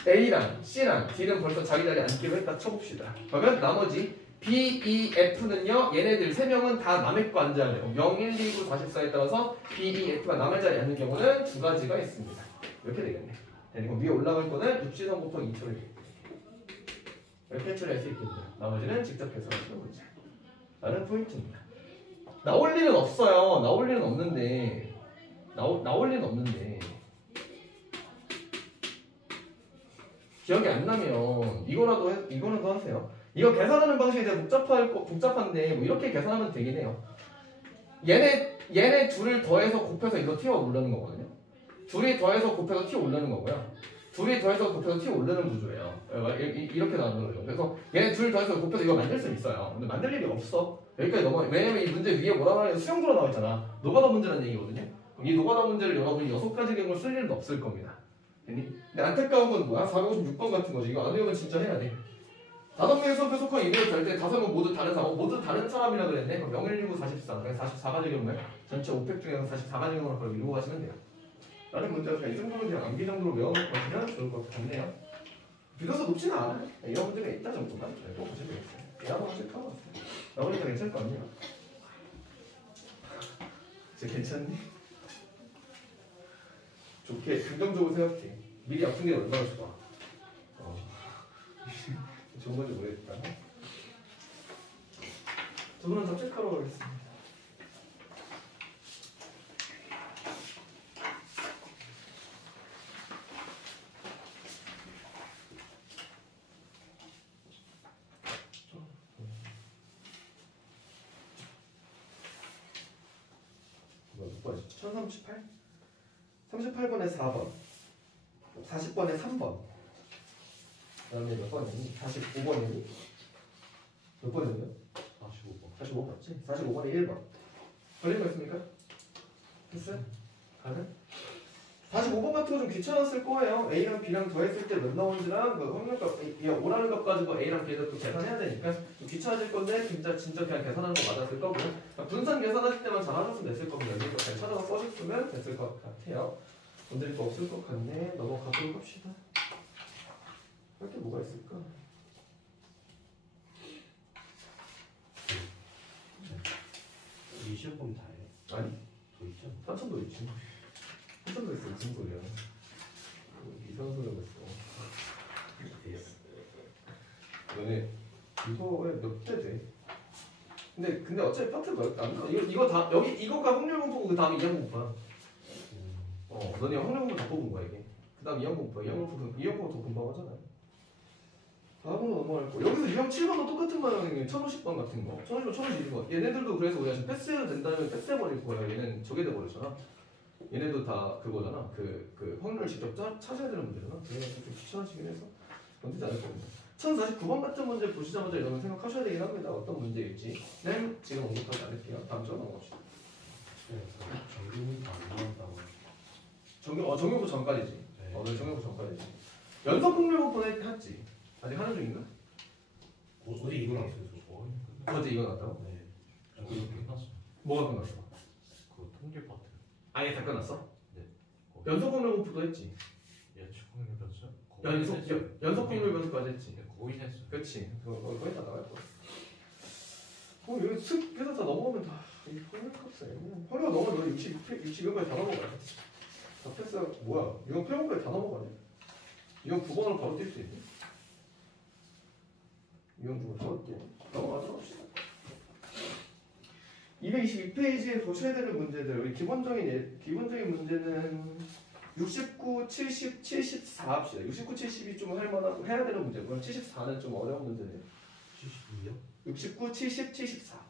A랑 C랑 D는 벌써 자기 자리에 앉기로 했다 쳐봅시다. 그러면 나머지 B, E, F는요. 얘네들 3명은 다 남의 거 앉아야 돼요. 0, 1, 2, 9, 44에 따라서 B, E, F가 남의 자리에 앉는 경우는 두 가지가 있습니다. 이렇게 되겠네. 그리고 위에 올라갈 거는 6시성 곱하기 2초를 이렇게 처리할 수 있겠네요. 나머지는 직접 계산하시는 문제. 라는 포인트입니다. 나올 일은 없어요. 나올 일은 없는데 나올 일은 없는데 기억이 안 나면 이거라도 하세요. 이거 계산하는 방식이 되게 복잡한데 뭐 이렇게 계산하면 되긴 해요. 얘네 둘을 더해서 곱해서 이거 T가 오르는 거거든요. 둘이 더해서 곱해서 T 오르는 거고요. 둘이 더해서 곱해서 T 오르는 구조예요. 이렇게 나오는 거죠. 그래서 얘네 둘 더해서 곱해서 이거 만들 수는 있어요. 근데 만들 일이 없어. 여기까지 넘어. 왜냐면 이 문제 위에 뭐라고 하냐면 수영조로 나와 있잖아. 노가다 문제라는 얘기거든요. 이 노가다 문제를 여러분이 6가지 경우를 쓸 일은 없을 겁니다. 근데 안타까운 건 뭐야? 456번 같은 거지. 이거 안 외우면 진짜 해야 돼. 5명의 수업에 속한 이메일 될때 5명 모두 다른 사람이라 그랬네. 그럼 0, 1, 2, 9, 44. 그래서 44가지 경우에 전체 5팩 중에서 44가지 경우를 바로 이루고 가시면 돼요. 라는 문제가 이 정도는 그냥 암기 정도로 외워놓으면 좋을 것 같네요. 비교수 높지는 않아요. 이런 문제가 있다 정도만 알고 보시면 되겠어요. 대화만 하실 것 같아요. 나오니까 괜찮을 거 아니에요? 진짜 괜찮니? 좋게 긍정적으로 생각해. 미리 아픈 게 얼마나 좋아. 좋은 건지 모르겠다. 두 분은 더 체크하러 가겠습니다. 몇 번이지? 1038? 38번에 4번 40번에 3번 그 다음에 몇 번이니? 45번이니? 몇 번이었나요? 45번 맞지? 45번에 1번 걸린 거 있습니까? 됐어요? 가능? 45번 같은 거 좀 귀찮았을 거예요. A랑 B랑 더했을 때 몇 나오는지랑 그 확률값 오라는 것 가지고 A랑 B를 또 계산해야 되니까 좀 귀찮아질 건데 진짜 그냥 계산하는 거 맞았을 거고요. 분산 계산하실 때만 잘 하셨으면 됐을 겁니다. 여기서 잘 찾아서 써줬으면 됐을 것 같아요. 건드릴 거 없을 것 같네. 넘어가도록 합시다. 할 게 뭐가 있을까? 이 시험 보면 다 해. 아니 더 있죠? 한참도 있지. 한참도 있어. 무슨 소리야? 이상한 소리가 있어. 너네 이거에 몇 대 돼? 근데 어차피 파트 안 나. 이거 다 여기 이거가 확률 분포고 그 다음에 이항 분포야. 너네 확률 분포 다 뽑은 거야 이게. 그 다음 이항 분포, 이항 분포 더 금방 하잖아요. 다음으로 넘어갈 거. 여기서 유형 7번도 똑같은 모양이에요. 1050번 같은 거. 1050번, 1020번. 얘네들도 그래서 우리가 지금 패스해도 된다면 패스해버릴 거야. 얘는 저게 돼버렸잖아. 얘네도 다 그거잖아. 그 확률을 직접 찾아야 되는 문제잖아. 그래서 좀 귀찮아지긴 해서 건드지 않을 겁니다. 1049번 같은 문제 보시자마자 여러분 생각하셔야 되긴 합니다. 어떤 문제일지. 네, 지금 언급하지 않을게요. 다음 주 넘어갑시다. 정규분포 안 나온다고. 정규부 전까지지. 네. 네, 정규부 전까지지. 연속 확률 분포는 했지. 아직 하는 중인가? 어제 이거 나왔어요. 저희는 끝났어요. 어제 이거 났다고? 네. 저희는 끝났어요. 뭐가 끝났어? 그 통계 파트. 아예 다 끝났어? 거기 연속 확률 분포도 했지. 예측 확률 변수? 연속 확률 변수까지 했지. 네, 거의 했어요. 그렇지. 거의 다 나갈 거야. 여기 슥 해서 다 넘어오면 다 이 확률 값이야. 확률 넘어면 62번까지 다 넘어가야 돼. 다 패스 뭐야? 이건 페어까지 다 넘어가네. 이건 9번으로 바로 뛸 수 있네. 이건 9번 바로 뛰어. 넘어가도록 합시다. 222페이지에 보셔야 되는 문제들. 우리 기본적인 문제는 69, 70, 74 합시다. 69, 70이 좀 할만하고 해야 되는 문제고요. 74는 좀 어려운 문제네요. 72요? 69, 70, 74.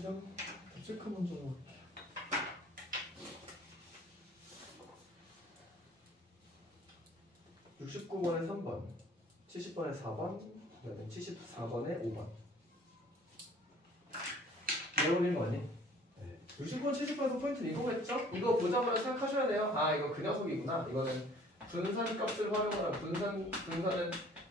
그냥 체크 먼저 해볼게요. 69번에 3번, 70번에 4번, 그다음에 74번에 5번. 이해올린 거 아니? 네. 60번, 70번에서 포인트는 이거겠죠? 이거 보자마자 생각하셔야 돼요. 아, 이거 그 녀석이구나. 이거는 분산값을 활용하라. 분산은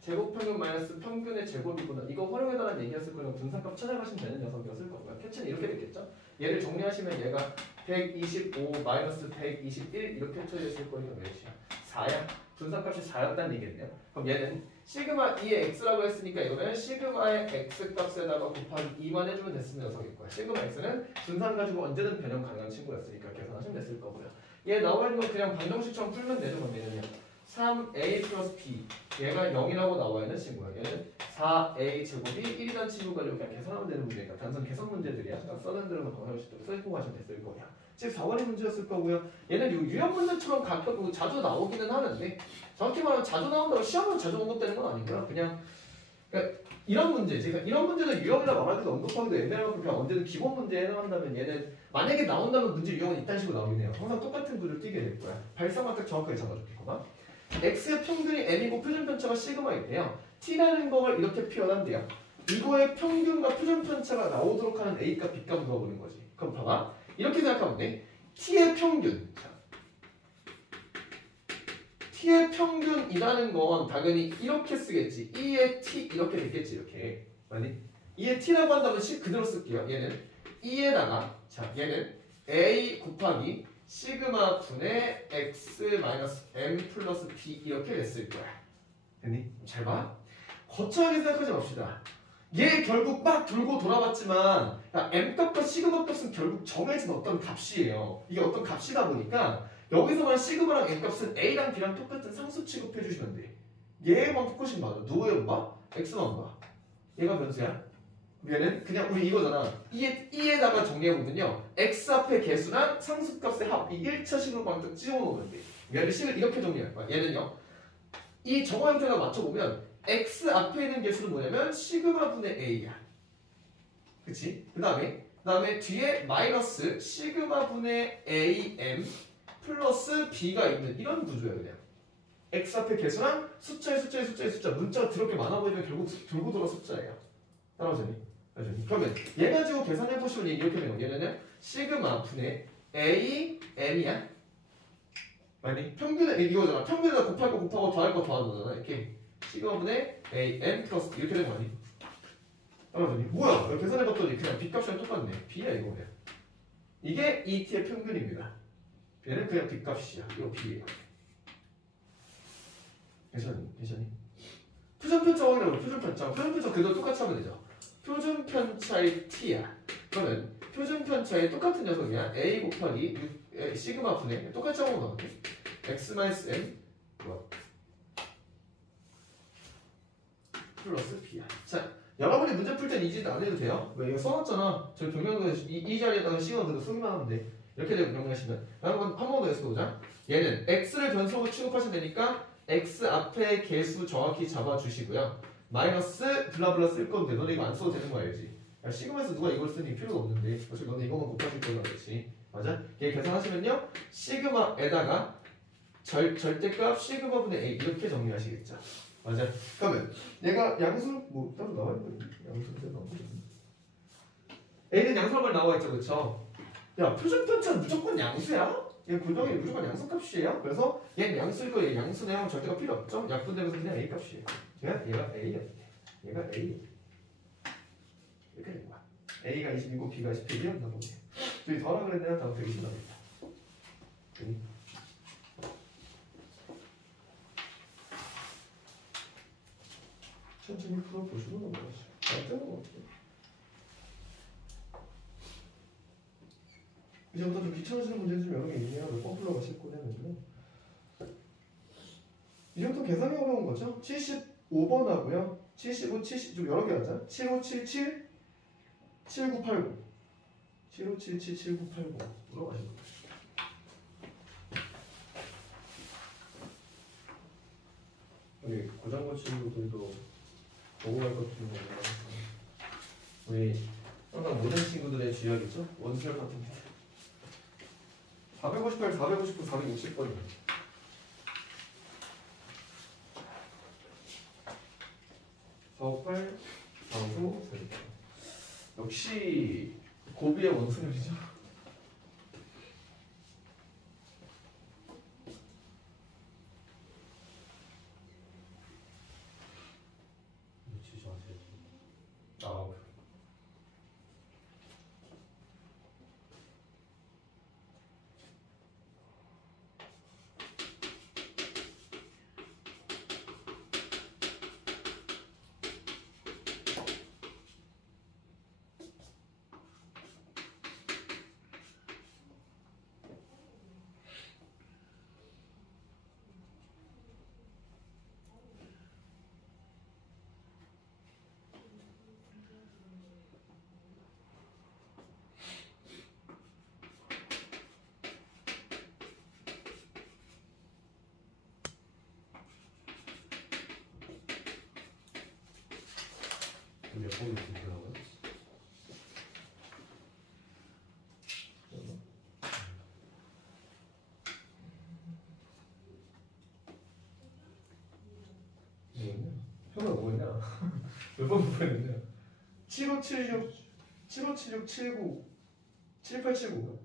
제곱평균 마이너스 평균의 제곱이구나. 이거 활용해달라는 얘기였을 거예요. 분산값 찾아가시면 되는 녀석이었을 거고요. 캡처는 이렇게 됐겠죠? 얘를 정리하시면 얘가 125 마이너스 121 이렇게 쳐졌을 거니까 몇이야? 4야. 분산값이 4였다는 얘기겠네요. 그럼 얘는 시그마 2의 x라고 했으니까 이거는 시그마의 x 값에다가 곱하기 2만 해주면 됐으면 녀석일 거야. 시그마 x는 분산 가지고 언제든 변형 가능한 친구였으니까 계산하시면 됐을 거고요. 얘 나와 있는 거 그냥 방정식처럼 풀면 되죠. 그럼 얘는요. 3a 플러스 b 얘가 0이라고 나와 있는 친구야. 얘는 4a 제곱이 1이라는 친구 가지고 그냥 계산하면 되는 문제니까 단순 계산 문제들이야. 그러니까 써는 대로만 방정식대로 써있고 가시면 됐을 거야. 즉 4번이 문제였을 거고요. 얘는 유형 문제처럼 가끔 자주 나오기는 하는데 정확히 말하면 자주 나온다고 시험으로 자주 언급되는 건 아니고요. 그냥 그러니까 이런 문제, 제가 이런 문제는 유형이라 말할 때도 언급하기도 애매하고 그냥 언제든 기본 문제에 해당한다면 얘는 만약에 나온다면 문제 유형은 이딴 식으로 나오긴 해요. 항상 똑같은 구조를 띄게 될 거야. 발상만 딱 정확하게 잡아줬겠구나. x의 평균이 m이고 표준 편차가 시그마인데요. t라는 걸 이렇게 표현한대요. 이거의 평균과 표준 편차가 나오도록 하는 a값, b값 물어보는 거지. 그럼 봐봐. 이렇게 생각하면 돼. t의 평균. 자, t의 평균이라는 건 당연히 이렇게 쓰겠지. 2의 t 이렇게 됐겠지. 이렇게. 아니? 2의 t라고 한다면 그대로 쓸게요. 얘는 2에다가 자, 얘는 a 곱하기 시그마 분의 x 마이너스 m 플러스 b 이렇게 됐을 거야. 됐니? 잘 봐. 거창하게 생각하지 맙시다. 얘 결국 막 돌고 돌아봤지만 m값과 시그마 값은 결국 정해진 어떤 값이에요. 이게 어떤 값이다 보니까 여기서 말한 시그마랑 m값은 a랑 b랑 똑같은 상수 취급해 주시면 돼. 얘만 똑같이 맞아. 누구의 봐? x만 봐. 얘가 변수야. 얘는 그냥 우리 이거잖아. 2에다가 정리해보면요. x 앞에 개수랑 상수값의 합. 이 1차식으로 방금 찍어놓으면 돼. 얘를 식을 이렇게 정리할 거야. 얘는요. 이 정화 형태가 맞춰보면 x 앞에 있는 개수는 뭐냐면 시그마 분의 a야. 그치? 그 다음에 뒤에 마이너스 시그마 분의 am 플러스 b가 있는 이런 구조예요. 그냥 x 앞에 개수랑 숫자의 숫자 문자가 더럽게 많아 보이면 결국 돌고 돌아 숫자예요. 따라오자니? 그러면 얘 가지고 계산해보시면 이렇게 되는 거예요. 얘는 시그마 분의 a m이야. 아니 평균에 이거잖아. 평균에다 곱하고 더할 거 더하는 거잖아. 이렇게 시그마 분의 a m 플러스 이렇게 되는 거 아니? 따라오자니? 뭐야? 계산해봤더니 그냥 b 값이랑 똑같네. b야 이거 그냥. 이게 이 t의 평균입니다. 얘는 그냥 b 값이야. 이거 b예요. 괜찮니? 표준 편차 확인하고 표준 편차 그대로 똑같이 하면 되죠. 표준 편차의 t야. 그러면 표준 편차의 똑같은 녀석이야. a 곱하기 시그마 분의 똑같이 하고 나오네. x 마이너스 m 플러스 b야. 자, 여러분이 문제 풀 땐 이 짓 안 해도 돼요. 왜 이거 써놨잖아. 저희 경명도에 이 자리에다가 시그마 그대로 쓰기만 하면 돼. 이렇게 되고 경명하시면 여러분 한 번 더 해보자. 얘는 x를 변수로 취급하시면 되니까 x 앞에 개수 정확히 잡아주시고요. 마이너스 블라블라 쓸 건데 너네 이거 안 써도 되는 거 알지? 야, 시그마에서 누가 이걸 쓰니 필요가 없는데 어차피 너네 이거만 곱하실 거라 그랬지. 맞아? 얘 계산하시면요. 시그마에다가 절대값 시그마 분의 a 이렇게 정리하시겠죠. 맞아? 그러면 얘가 양수 뭐 따로 나와 있는 양수인데 나와 있는 a는 양수라고 나와 있죠. 그쵸? 야 표준 편차는 무조건 양수야? 얘 불덩이 무조건 양수값이에요. 그래서 얘는 양수일 거예요. 양수네 하면 절대가 필요 없죠. 약분되면서 그냥 a 값이에요. 얘가 a였네. 얘가 a 이렇게 된 거야. a가 20이고 b가 11이었나 보네. 저기 더하라 그랬네요. 다음 120 나옵니다. 천천히 풀어보시면 넘어가시죠. 깜짝 놀랐어요. 이제부터 좀 귀찮아지는 문제 좀 여러 개 있네요. 몇 번 풀러가실 거냐면요. 이제부터 계산이 어려운 거죠. 75번 하고요. 75, 70, 좀 여러 개 하자. 7577, 7980. 7577, 7980. 물어가시는 거예요. 우리 고장고 친구들도 넘어갈 것 같은 거 우리 항상 모든 친구들의 쥐약이죠? 원수열 같은 게 458, 459, 460번이에요. 458, 459, 460. 역시 고비의 원수열이죠. 놓치지 마세요. 아, 몇 번을 듣더라고요? 형은 뭐였냐? 몇번 보냈냐? 7576, 7576, 79, 7879.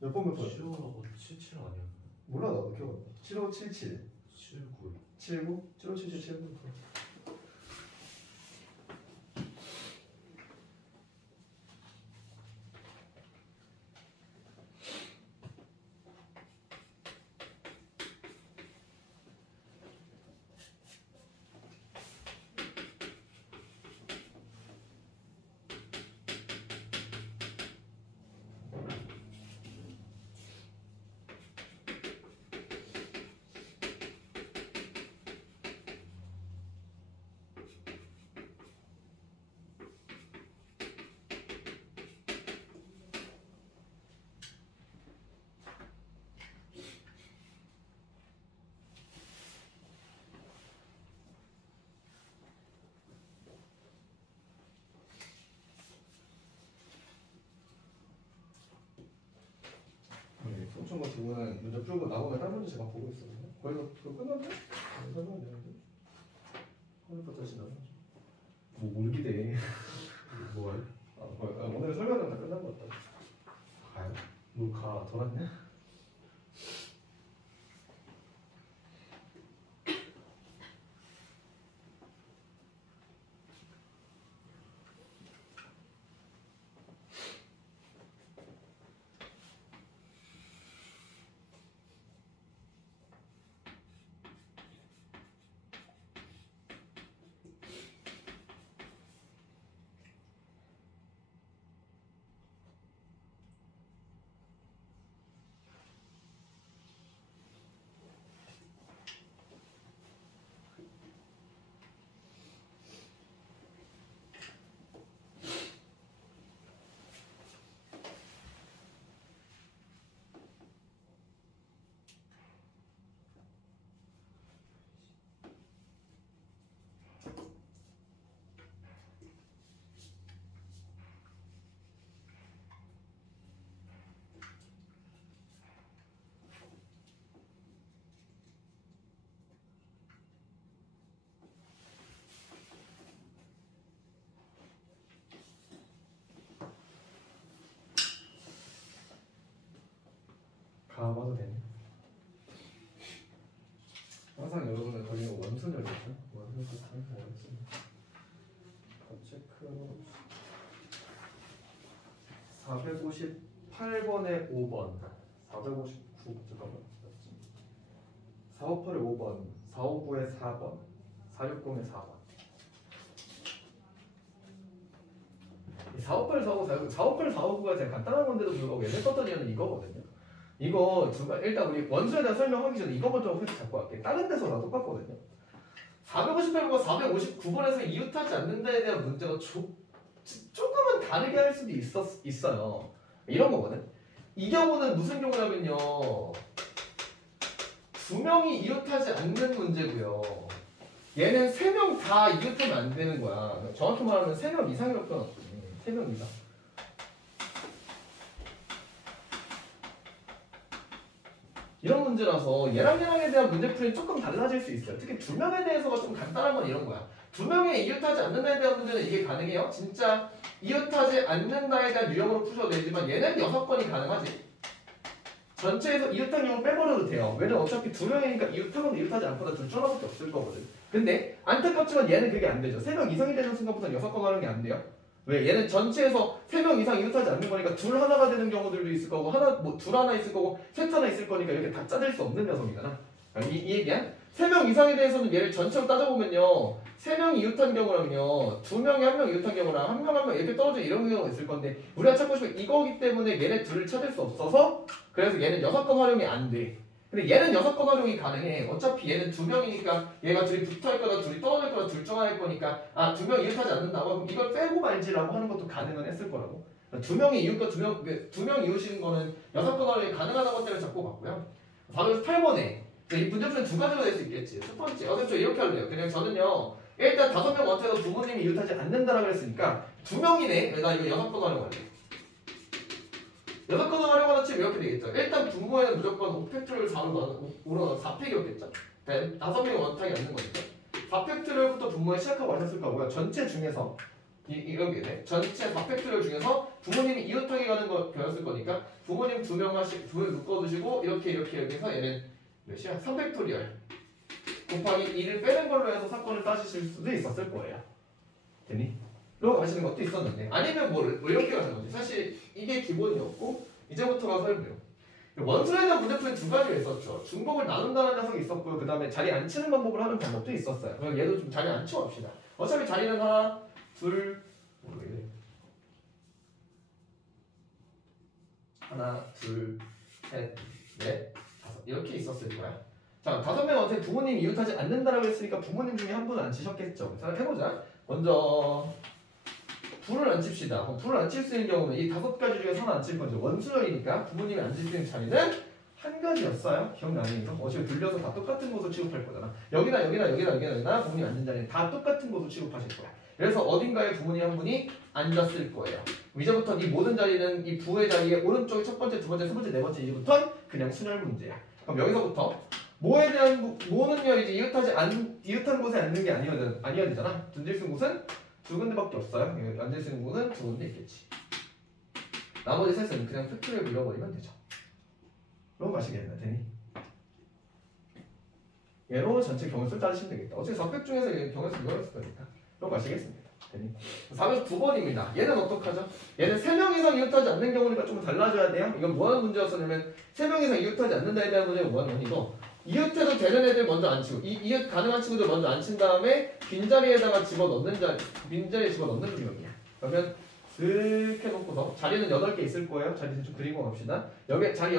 몇 번 몇 번? 15하고 77 아니야? 몰라 나도 기억 안 나. 7577, 79 79, 7577, 79. 소총 같은 경우는 문제 풀고 나오면 다른 문제 제가 보고 있었는데 거의 다 그거 끝났네? 설명해야 되는데 오늘부터 다시 나가죠. 뭐 몰기대. 뭐가요? 오늘 설명은 다 끝난 것 같다. 가요? 가 돌았네? 가봐도 되네. 항상 여러분은 걸리는 원순열이죠. 원순열 항상 원순. 체크. 458번에 5번. 459 잠깐만. 458에 5번. 459에 4번. 460에 4번. 458, 459, 458, 459가 제가 간단한 건데도 불구하고 얘네 썼던 이유는 이거거든요. 이거 일단 우리 원수에 대한 설명하기 전에 이거 먼저 회사 잡고 갈게. 다른 데서 다 똑같거든요. 458번과 459번에서 이웃하지 않는 데에 대한 문제가 조금은 다르게 할 수도 있어요. 이런 거거든. 이 경우는 무슨 경우냐면요. 두 명이 이웃하지 않는 문제고요. 얘는 세 명 다 이웃하면 안 되는 거야. 정확히 말하면 세 명 이상이라고 표현하거든. 3명 이상. 이런 문제라서 얘랑에 대한 문제풀이는 조금 달라질 수 있어요. 특히 2명에 대해서가 좀 간단한 건 이런 거야. 2명이 이웃하지 않는다에 대한 문제는 이게 가능해요. 진짜 이웃하지 않는다에 대한 유형으로 푸셔도 되지만 얘는 6번이 가능하지. 전체에서 이웃한 경우 빼버려도 돼요. 왜냐면 어차피 2명이니까 이웃하거나 이웃하지 않거나 둘 중 하나밖에 없을 거거든. 근데 안타깝지만 얘는 그게 안 되죠. 3명 이상이 되는 순간부터는 6번 하는 게 안 돼요. 왜? 얘는 전체에서 3명 이상 이웃하지 않는 거니까 둘 하나가 되는 경우들도 있을 거고 둘 하나 있을 거고 셋 하나 있을 거니까 이렇게 다 짜낼 수 없는 녀석이잖아. 이 얘기야? 3명 이상에 대해서는 얘를 전체로 따져보면요. 3명이 이웃한 경우랑요. 2명이 1명 이웃한 경우랑 1명 이렇게 떨어져 이런 경우가 있을 건데 우리가 찾고 싶은 이거기 때문에 얘네 둘을 찾을 수 없어서 그래서 얘는 6건 활용이 안 돼. 근데 얘는 6건 활용이 가능해. 어차피 얘는 2명이니까 얘가 둘이 붙어있 거나 둘이 떨어질 거나 둘 중 하나일 거니까 2명 이웃하지 않는다고 하면 이걸 빼고 말지라고 하는 것도 가능은 했을 거라고. 2명이 이웃과 2명 이웃인 거는 6건 활용이 가능하다는 것들을 잡고 갔고요. 바로 8번에 이 문제풀이는 2가지가 될 수 있겠지. 첫 번째, 어차피 이렇게 할래요. 그냥 저는요. 일단 5명 원태에서 부모님이 이웃하지 않는다라고 했으니까 2명이네. 나 이거 6건 활용할래. 6건 활용하는 칩 이렇게 되겠죠. 일단 분모에는 무조건 5팩트를 4로 나눠 4팩이었겠죠. 5명이 원탁이 않는 거니까 4팩트를부터 분모에 시작하고 하셨을 거고요. 전체 중에서 이렇게 돼. 전체 4팩트를 중에서 부모님이 이웃하게 가는 거 배웠을 거니까 부모님 2명씩 2명 묶어두시고 이렇게 해서 얘는 몇이야? 3팩토리얼 곱하기 2를 빼는 걸로 해서 사건을 따지실 수도 있었을 거예요. 되니? 로 가시는 것도 있었는데 아니면 뭐 이렇게 가는 거지. 사실 이게 기본이었고 이제부터가 설명. 원술에 대한 문제풀이는 2가지가 있었죠. 중복을 나눈다는 녀석이 있었고요. 그 다음에 자리 안 치는 방법을 하는 방법도 있었어요. 그럼 얘도 좀 자리 안 치워 봅시다. 어차피 자리는 하나, 둘, 하나, 둘, 셋, 넷, 다섯 이렇게 있었을 거야. 자, 5명한테 부모님이 이웃하지 않는다라고 했으니까 부모님 중에 한 분은 안 치셨겠죠. 자, 해보자. 먼저 불을 안 칩시다. 그럼 불을 안 칠 수 있는 경우는 이 5가지 중에서 하나 안 칠 거죠. 원수열이니까 부모님이 앉을 수 있는 자리는 한 가지였어요. 기억나니까? 어차피 돌려서 다 똑같은 곳으로 취급할 거잖아. 여기나 부모님 앉은 자리는 다 똑같은 곳으로 취급하실 거야. 그래서 어딘가에 부모님 한 분이 앉았을 거예요. 이제부터 이 모든 자리는 이 부의 자리에 오른쪽에 첫 번째, 두 번째, 세 번째, 네 번째 이제부터 그냥 순열 문제야. 그럼 여기서부터 뭐에 대한 뭐는요 이제 이웃한 곳에 앉는 게 아니어야 되잖아. 앉을 수 있는 곳은 2군데밖에 없어요. 앉을 수 있는 곳은 2군데 있겠지. 나머지 셋은 그냥 팩트를 밀어버리면 되죠. 그럼 가시겠나 되니? 얘로 전체 경우수를 따지시면 되겠다. 어차피 4팩 중에서 경우수 이거였을 거니까. 그럼 가시겠습니다. 되니? 449번입니다. 얘는 어떡하죠? 얘는 3명 이상 이웃하지 않는 경우니까 좀 달라져야 돼요. 이건 뭐하는 문제였었냐면 3명 이상 이웃하지 않는다에 대한 문제가 뭐하는 이거 이웃해도 되는 애들 먼저 안 치고 이웃 가능한 친구들 먼저 안 친 다음에 빈자리에다가 빈자리에 집어넣는 유형이야. 그러면 슥 해놓고서 자리는 8개 있을 거예요. 자리 좀 그리고 갑시다. 여기 자리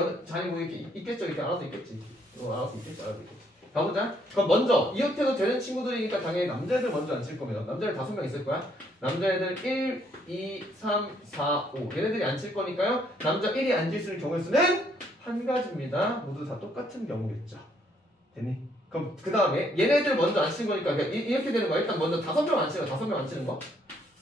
뭐 이렇게 있겠죠. 이렇게 알아서 있겠지. 알아서 있겠지. 가보자. 그럼 먼저 이웃해도 되는 친구들이니까 당연히 남자애들 먼저 안 칠 겁니다. 남자애들 5명 있을 거야. 남자애들 1, 2, 3, 4, 5 얘네들이 안 칠 거니까요. 남자 1이 앉을 수 있는 경우의 수는 한 가지입니다. 모두 다 똑같은 경우겠죠. 되니? 그럼 그 다음에 얘네들 먼저 안 치는 거니까 이렇게 되는 거야. 일단 먼저 5명 안 치는 거. 5명 안 치는 거.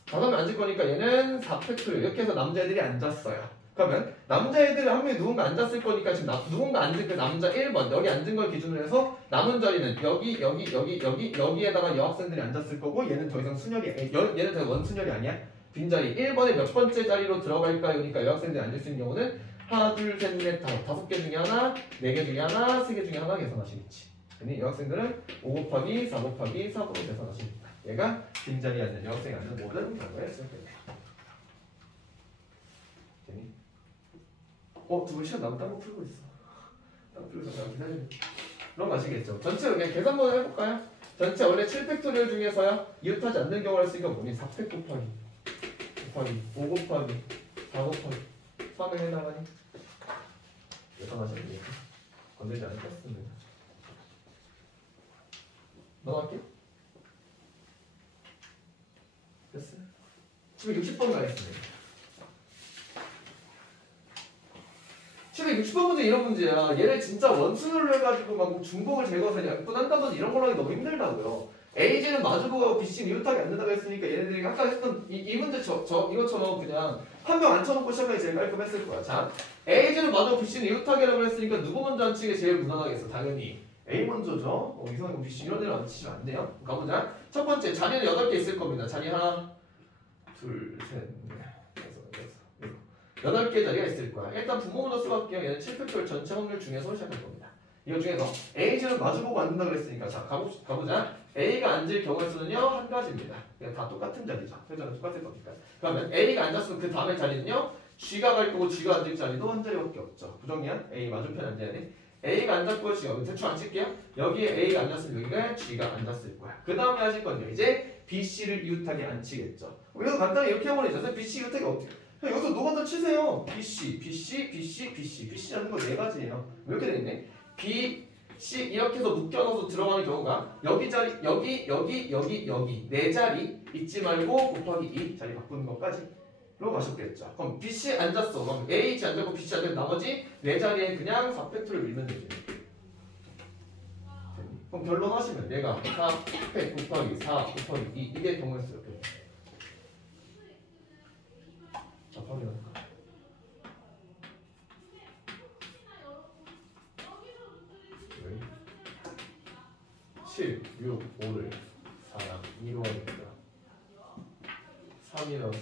5명 앉을 거니까 얘는 4팩토리얼 이렇게 해서 남자애들이 앉았어요. 그러면 남자애들 한 명이 누군가 앉았을 거니까 지금 누군가 앉은 그 남자 1번 여기 앉은 걸 기준으로 해서 남은 자리는 여기에다가 여학생들이 앉았을 거고 얘는 더 이상 얘는 더 이상 원순열이 아니야. 빈자리 1번에 몇 번째 자리로 들어갈까요? 그러니까 여학생들이 앉을 수 있는 경우는 하나, 둘, 셋, 넷, 다섯 개 중에 하나, 4개 중에 하나, 3개 중에 하나 계산하시겠지. 그러니 여학생들은 5 곱하기 4 곱하기 4으로 계산하십니다. 얘가 빈자리에 앉는 여학생이 앉는 모든 결과에 쓸 거예요. 되니? 두 분 시간 남은 딴거 풀고 있어. 딴거 풀고 있어. 기다려. 그럼 아시겠죠? 전체 그냥 계산 한번 해볼까요? 전체 원래 7팩토리얼 중에서요. 이웃하지 않는 경우를 쓰니까 뭐니? 4팩 곱하기 5 곱하기 4 곱하기 3에 해나가니? 계산하시면 되니까 건들지 않겠습니다. 넘어갈게요. 됐어요. 760번 가겠습니다. 760번 문제 이런 문제야. 얘를 진짜 원순으로 해가지고 막 중복을 제거해서 약분한다든지 이런 걸로 하기 너무 힘들다고요. AG는 마주보고 BC는 이웃하게 안 된다고 했으니까 얘네들이 아까 했던 이 문제 이것처럼 그냥 한 명 앉혀놓고 시작하기 제일 깔끔했을 거야. 자, A는 마주보고 BC는 이웃하게라고 했으니까 누구 먼저 앉히는 게 제일 무난하겠어? 당연히 A 먼저죠. 이상하게 BC 이런 데를 앉히시면 안 돼요. 가보자. 첫 번째 자리는 8개 있을 겁니다. 자리 하나, 둘, 셋, 넷, 다섯, 여섯, 8개 자리가 있을 거야. 일단 부모 먼저 써볼게요. 얘는 7팩토리얼 전체 확률 중에서 시작할 겁니다. 이거 중에서 A는 마주보고 앉는다 그랬으니까 자 가보자. A가 앉을 경우의 수는요 한 가지입니다. 그냥 다 똑같은 자리죠. 회전은 똑같을 거니까. 그러면 A가 앉았으면 그 다음에 자리는요 G가 갈 거고 G가 앉을 자리도 한 자리밖에 없죠. 부정이야? A 맞은편 앉아야 돼. A가 앉았고 G가 대충 앉힐게요. 여기에 A가 앉았으면 여기가 G가 앉았을 거야. 그 다음에 하실 건요 이제 B, C를 이웃하게 앉히겠죠. 그래서 간단히 이렇게 해버리죠. B, C 이웃하게 어떻게? 여기서 노가다 치세요. B, C, B, C, B, C, B, C, B, C 하는 거 4가지예요. 왜 이렇게 돼 있네? B, C 이렇게 해서 묶여넣어서 들어가는 경우가 여기 자리, 여기 4자리 잊지 말고 곱하기 2 자리 바꾸는 것까지로 가셨겠죠. 그럼 B, C 앉았어. 그럼 A, G 앉았고 B, C 앉았고 나머지 4자리에 그냥 4팩토를 밀면 되지. 그럼 결론하시면 얘가 4팩 곱하기 4 곱하기 2 이게 경우의 수요. 자, 확인할까? 7, 6, 5를 4랑 2로 하니까 3이라고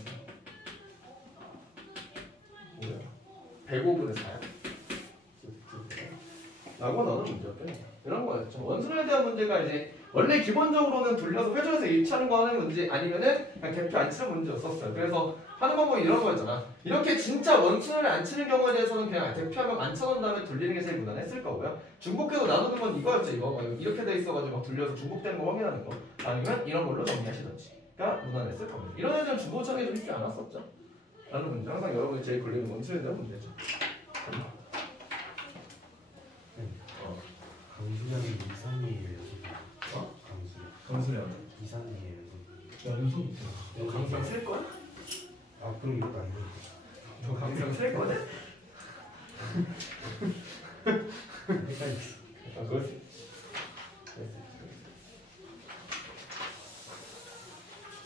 뭐야? 105분의 4야? 라고 나오는 문제였더니 이런 거였죠. 원순에 대한 문제가 이제 원래 기본적으로는 돌려서 회전해서 일치하는 거 하는 문제 아니면은 그냥 개표 안 치는 문제였었어요. 그래서 하는 방법이 이런 거였잖아. 이렇게 진짜 원순을 안 치는 경우에 대해서는 그냥 대표하면 안 쳐놓은 다음에 돌리는 게 제일 무난했을 거고요. 중복해서 나누는 건 이거였죠. 이거 이렇게 돼 있어가지고 막 돌려서 중복되는 거 확인하는 거 아니면 이런 걸로 정리하시던지가 무난했을 겁니다. 이런 애들은 중복창에 좀 쉽지 않았었죠. 라는 문제. 항상 여러분이 제일 걸리는 원순에 대한 문제죠. 강수량이 이산이에요. 어? 강수량. 강수량. 이산이에요. 연속 있잖아. 너 강수량 쓸 거야? 아 그럼 이거 아니에요. 너 강수량 쓸 거냐? 헷갈렸어. 아, 그렇지.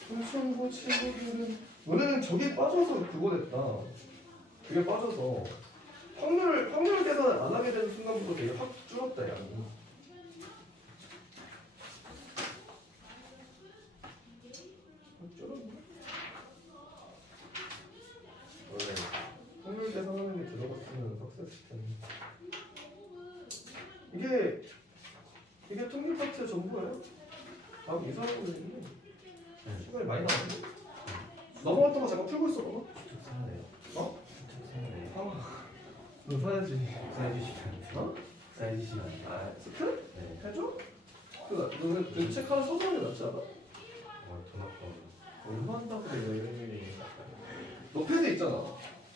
충성고 친구들은 너네는 저게 빠져서 그거 됐다. 그게 빠져서 확률 계산을 안 하게 되는 순간부터 되게 확 줄었다 양이. 확 줄었네. 원래 확률 계산하는 게 들어갔으면 석세스 텐데. 이게 통계 파트의 전부예요? 아 이상한 거 있네. 시간이 많이 나왔네. 넘어갔던 거 잠깐 풀고 있어 봐봐. 수축 사네요. 어? 수축 사네요. 너 사야지. 사이즈 시간. 어? 사이즈 시간. 아 스크? 네. 해줘? 너는 책 하나 써서 낫지 않아? 돈 아까워. 얼마 한다고 그래 이런 너 패드 있잖아.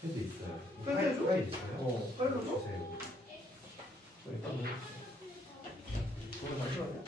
패드 있어요. 패드 해줘? 파일 있어요? 파일로 줘? 주세요. 일단 그거 잠시만요.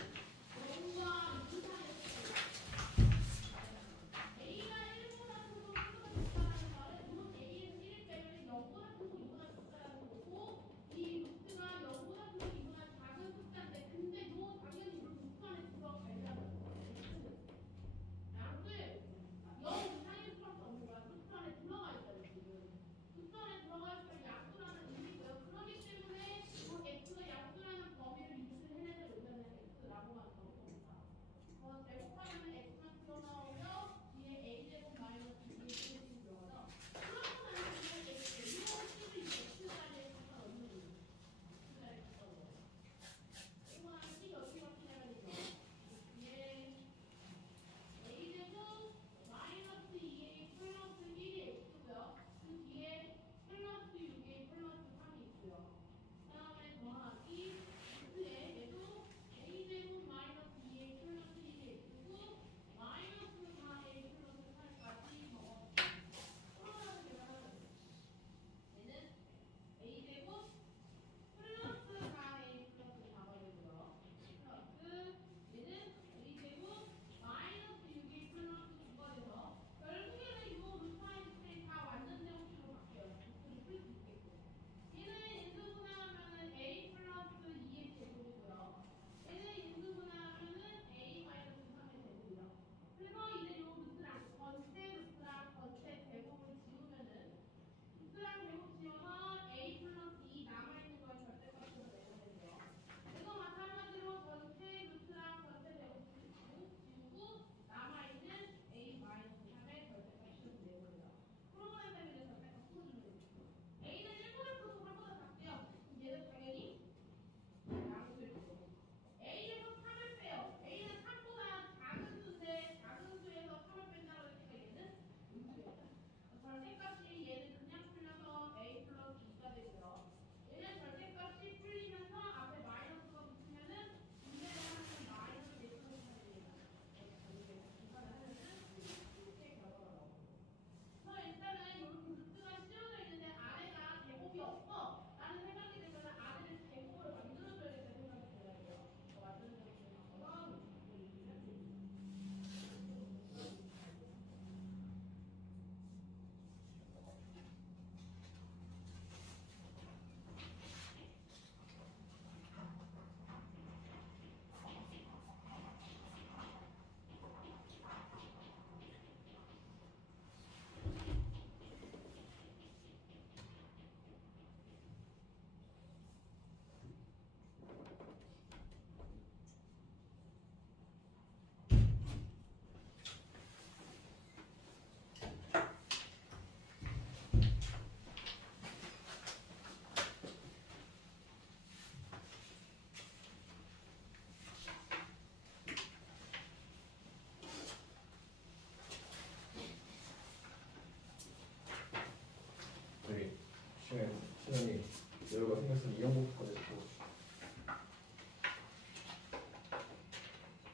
재료가 생겼으니 이항 분포까지 적어줘.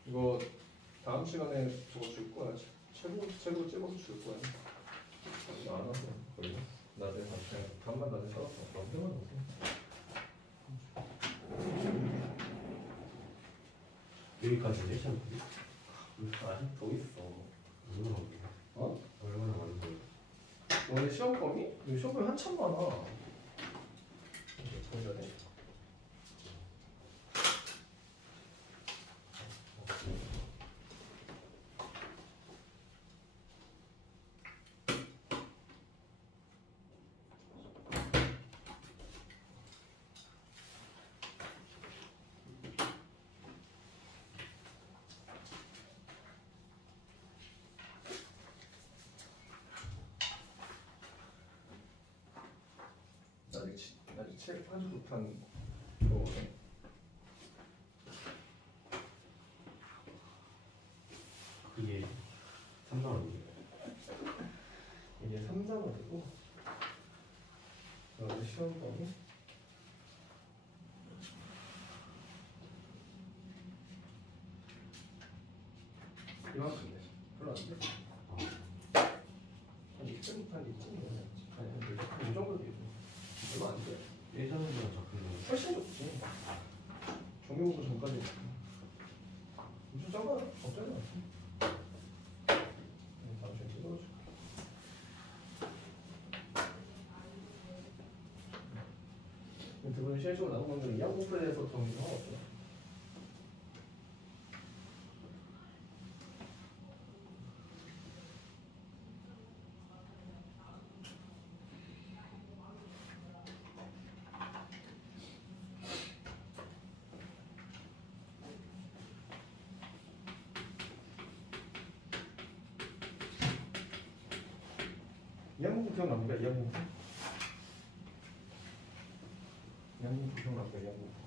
이거 다음 시간에 저거 줄 거야. 최고 찍어서 줄 거야. 이거 안 왔어. 거의 낮에 반만 낮에 써서 너무 없어. 여기까지 내션 아직 더 있어. 얼마나 많이 어? 얼마나 많이 보여? 원래 시험 범위? 이거 시험 범위 한참 많아. 보여줘야 돼. 아직 책 아주 못한 거네. 그게 3만 원이에요. 이게 3단원이고 그다음에 시험 범위 이만큼이네. 별로 안 돼. 한 2점 한 2점 아니 이 정도 되죠. 얼마 안 돼. 예전보다 적은 훨씬 좋지. 종료부터 전까지 엄청 작아. 없잖아. 잠시만 찍어줄게. 두 분이 실질적으로 남은 건 이항 분포에 대해서 정리를 하고 없잖아. 이항분포 기억납니까? 이항분포? 이항분포 기억납니까? 이항분포.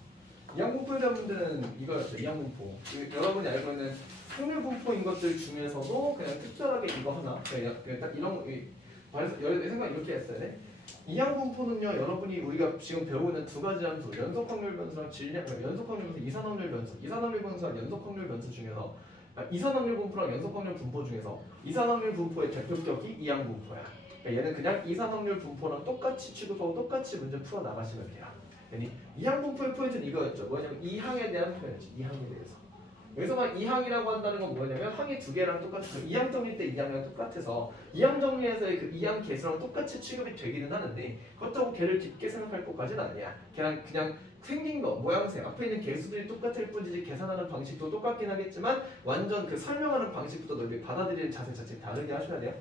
이항분포에 대한 문제는 이거였죠. 이항분포. 여러분이 알고 있는 확률분포인 것들 중에서도 그냥 특별하게 이거 하나. 그냥 딱 이런 말해서 내 생각 이렇게 했어야 돼. 이항분포는요, 여러분이 우리가 지금 배우고 있는 두 가지 함수, 연속확률 변수랑 연속확률 변수, 이산확률 변수, 이산확률 변수와 연속확률 변수 중에서 이산확률 분포랑 연속확률 분포 중에서 이산확률 분포의 대표격이 이항분포야. 그러니까 얘는 그냥 이산확률 분포랑 똑같이 취급하고 똑같이 문제 풀어 나가시면 돼요. 이항 분포의 포인트는 이거였죠. 뭐냐면 이항에 대한 표현이지. 이항에 대해서. 여기서만 이항이라고 한다는 건 뭐냐면 항이 두 개랑 똑같아서 이항 정리 때 이항이랑 똑같아서 이항 정리에서의 그 이항 개수랑 똑같이 취급이 되기는 하는데 그렇다고 걔를 깊게 생각할 것까지는 아니야. 걔랑 그냥 생긴 거, 모양새, 앞에 있는 개수들이 똑같을 뿐이지 계산하는 방식도 똑같긴 하겠지만 완전 그 설명하는 방식부터 너희들이 받아들일 자세 자체가 다르게 하셔야 돼요.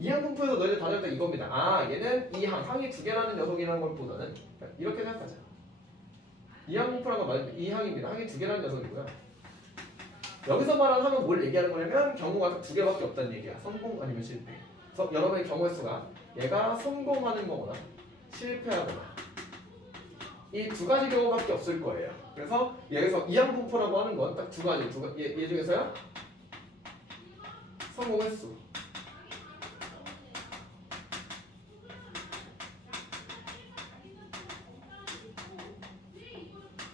이항 분포에서 너희들 다룰 때 이겁니다. 아, 얘는 이항, 항이 두 개라는 녀석이라는 것보다는 이렇게 생각하자. 이항 분포라는 건 말하자면 이항입니다. 항이 두 개라는 녀석이고요. 여기서 말하는 항은 뭘 얘기하는 거냐면 경우가 두 개밖에 없다는 얘기야. 성공 아니면 실패. 그래서 여러분의 경우의 수가 얘가 성공하는 거거나 실패하거나 이 두 가지 경우밖에 없을 거예요. 그래서 여기서 이항 분포라고 하는 건 딱 두 가지. 얘 중에서요. 성공 횟수.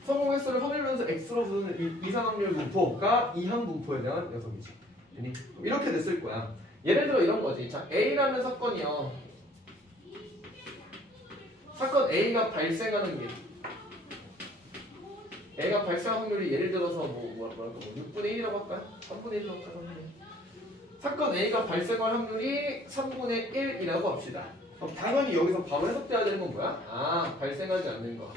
성공 횟수를 확률 변수 x로 부르는 이산확률 분포가 이항 분포에 대한 녀석이지. 이렇게 됐을 거야. 예를 들어 이런 거지. 자, A라는 사건이요. 사건 A가 발생하는 게 A가 발생할 확률이 예를 들어서 뭐랄까 6분의 1이라고 할까요? 3분의 1이라고 할까요? 사건 A가 발생할 확률이 3분의 1이라고 합시다. 그럼 당연히 여기서 바로 해석돼야 되는 건 뭐야? 아, 발생하지 않는 거.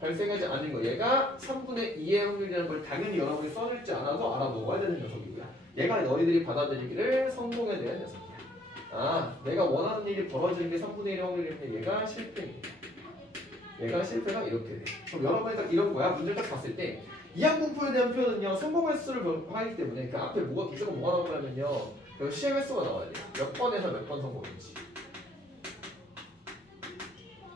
발생하지 않은 거. 얘가 3분의 2의 확률이라는 걸 당연히 여러분이 써줄지 않아도 알아먹어야 되는 녀석이고요. 얘가 너희들이 받아들이기를 성공에 대한 녀석이야. 아, 내가 원하는 일이 벌어지는 게 3분의 1의 확률이면 얘가 실패입니다. 얘가 실패가 이렇게 돼. 그럼 여러분이 딱 이런 거야. 문제를 딱 봤을 때 이항 분포에 대한 표현은요. 성공 횟수를 하기 때문에 그 앞에 무조건 뭐가 나오냐면요. 여기 시행 횟수가 나와야 돼. 몇 번에서 몇 번 성공인지.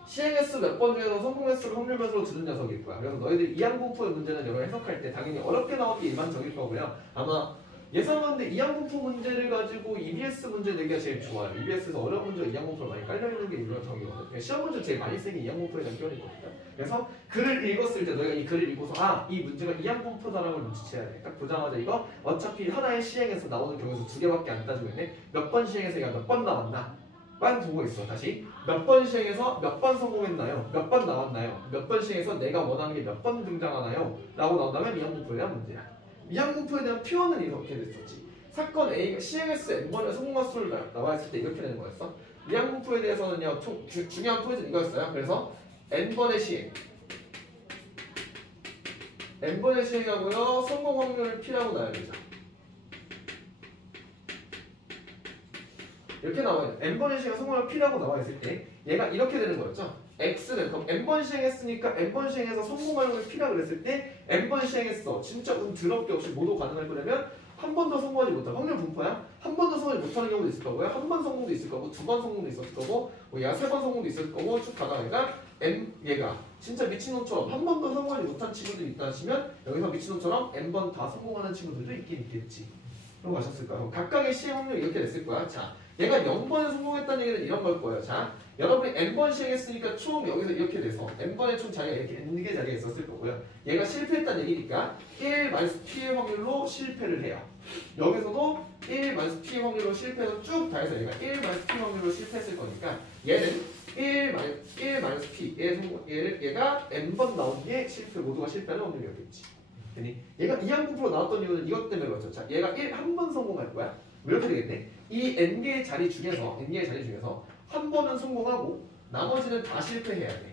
시행 횟수 몇 번 중에서 성공 횟수를 확률 변수로 두는 녀석일 거야. 그래서 너희들 이항 분포의 문제는 여러 해석할 때 당연히 어렵게 나올 게 일반적일 거고요. 아마 예상하는데 이항분포 문제를 가지고 EBS 문제 내기가 제일 좋아요. EBS에서 어려운 문제가 이항분포가 많이 깔려있는 게 이런 적이거든요. 그러니까 시험 문제 제일 많이 쓰는 게 이항분포에 대한 기원이거든요. 그래서 글을 읽었을 때 너희가 이 글을 읽고서 이 문제가 이항분포다라는 걸 눈치채야 돼. 딱 보자마자 이거 어차피 하나의 시행에서 나오는 경우에서 2개밖에 안 따지고 있네. 몇 번 시행해서 얘가 몇 번 나왔나? 만 보고 있어. 다시 몇 번 시행해서 몇 번 성공했나요? 몇 번 나왔나요? 몇 번 시행해서 내가 원하는 게 몇 번 등장하나요? 라고 나온다면 이항분포에 대한 문제야. 이항분포에 대한 표현은 이렇게 됐었지. 사건 A가 시행했을 때 N번의 성공한 수를 나와있을 때 이렇게 되는 거였어. 이항분포에 대해서는요 중요한 포인트는 이거였어요. 그래서 N번의 시행 N번의 시행하고요 성공 확률을 P라고 놔야 되죠. 이렇게 나와요. N번의 시행은 성공을 P라고 나와있을 때 얘가 이렇게 되는 거였죠. X는 그럼 N번 시행했으니까 N번 시행해서 성공할 확률 P라고 그랬을 때 N번 시행했어. 진짜 운 더럽게 없이 모두 가능할 거라면 한 번 더 성공하지 못할 확률 분포야. 한 번 더 성공하지 못하는 경우도 있을 거고요. 한 번 성공도 있을 거고 2번 성공도 있을 거고 얘가 3번 성공도 있을 거고 쭉 가다가 얘가 진짜 미친놈처럼 한 번 더 성공하지 못한 친구들이 있다 하시면 여기서 미친놈처럼 N번 다 성공하는 친구들도 있긴 있겠지. 그런 거 아셨을까요? 각각의 시행 확률이 이렇게 됐을 거야. 자, 얘가 0번에 성공했다는 얘기는 이런 걸 거예요. 자, 여러분이 N번 시행했으니까 총 여기서 이렇게 돼서 N번에 총 자리가 이렇게 N개 자리에 있었을 거고요. 얘가 실패했다는 얘기니까 1-P의 확률로 실패를 해요. 여기서도 1-P의 확률로 실패해서 쭉 다 해서 얘가 1-P 확률로 실패했을 거니까 얘는 1-P 얘가 N번 나온 게 실패, 모두가 실패하는 확률이었겠지. 얘가 이항분포로 나왔던 이유는 이것 때문에 그렇죠. 자, 얘가 한 번 성공할 거야. 이렇게 되겠네. 이 N개의 자리 중에서 한 번은 성공하고 나머지는 다 실패해야 돼.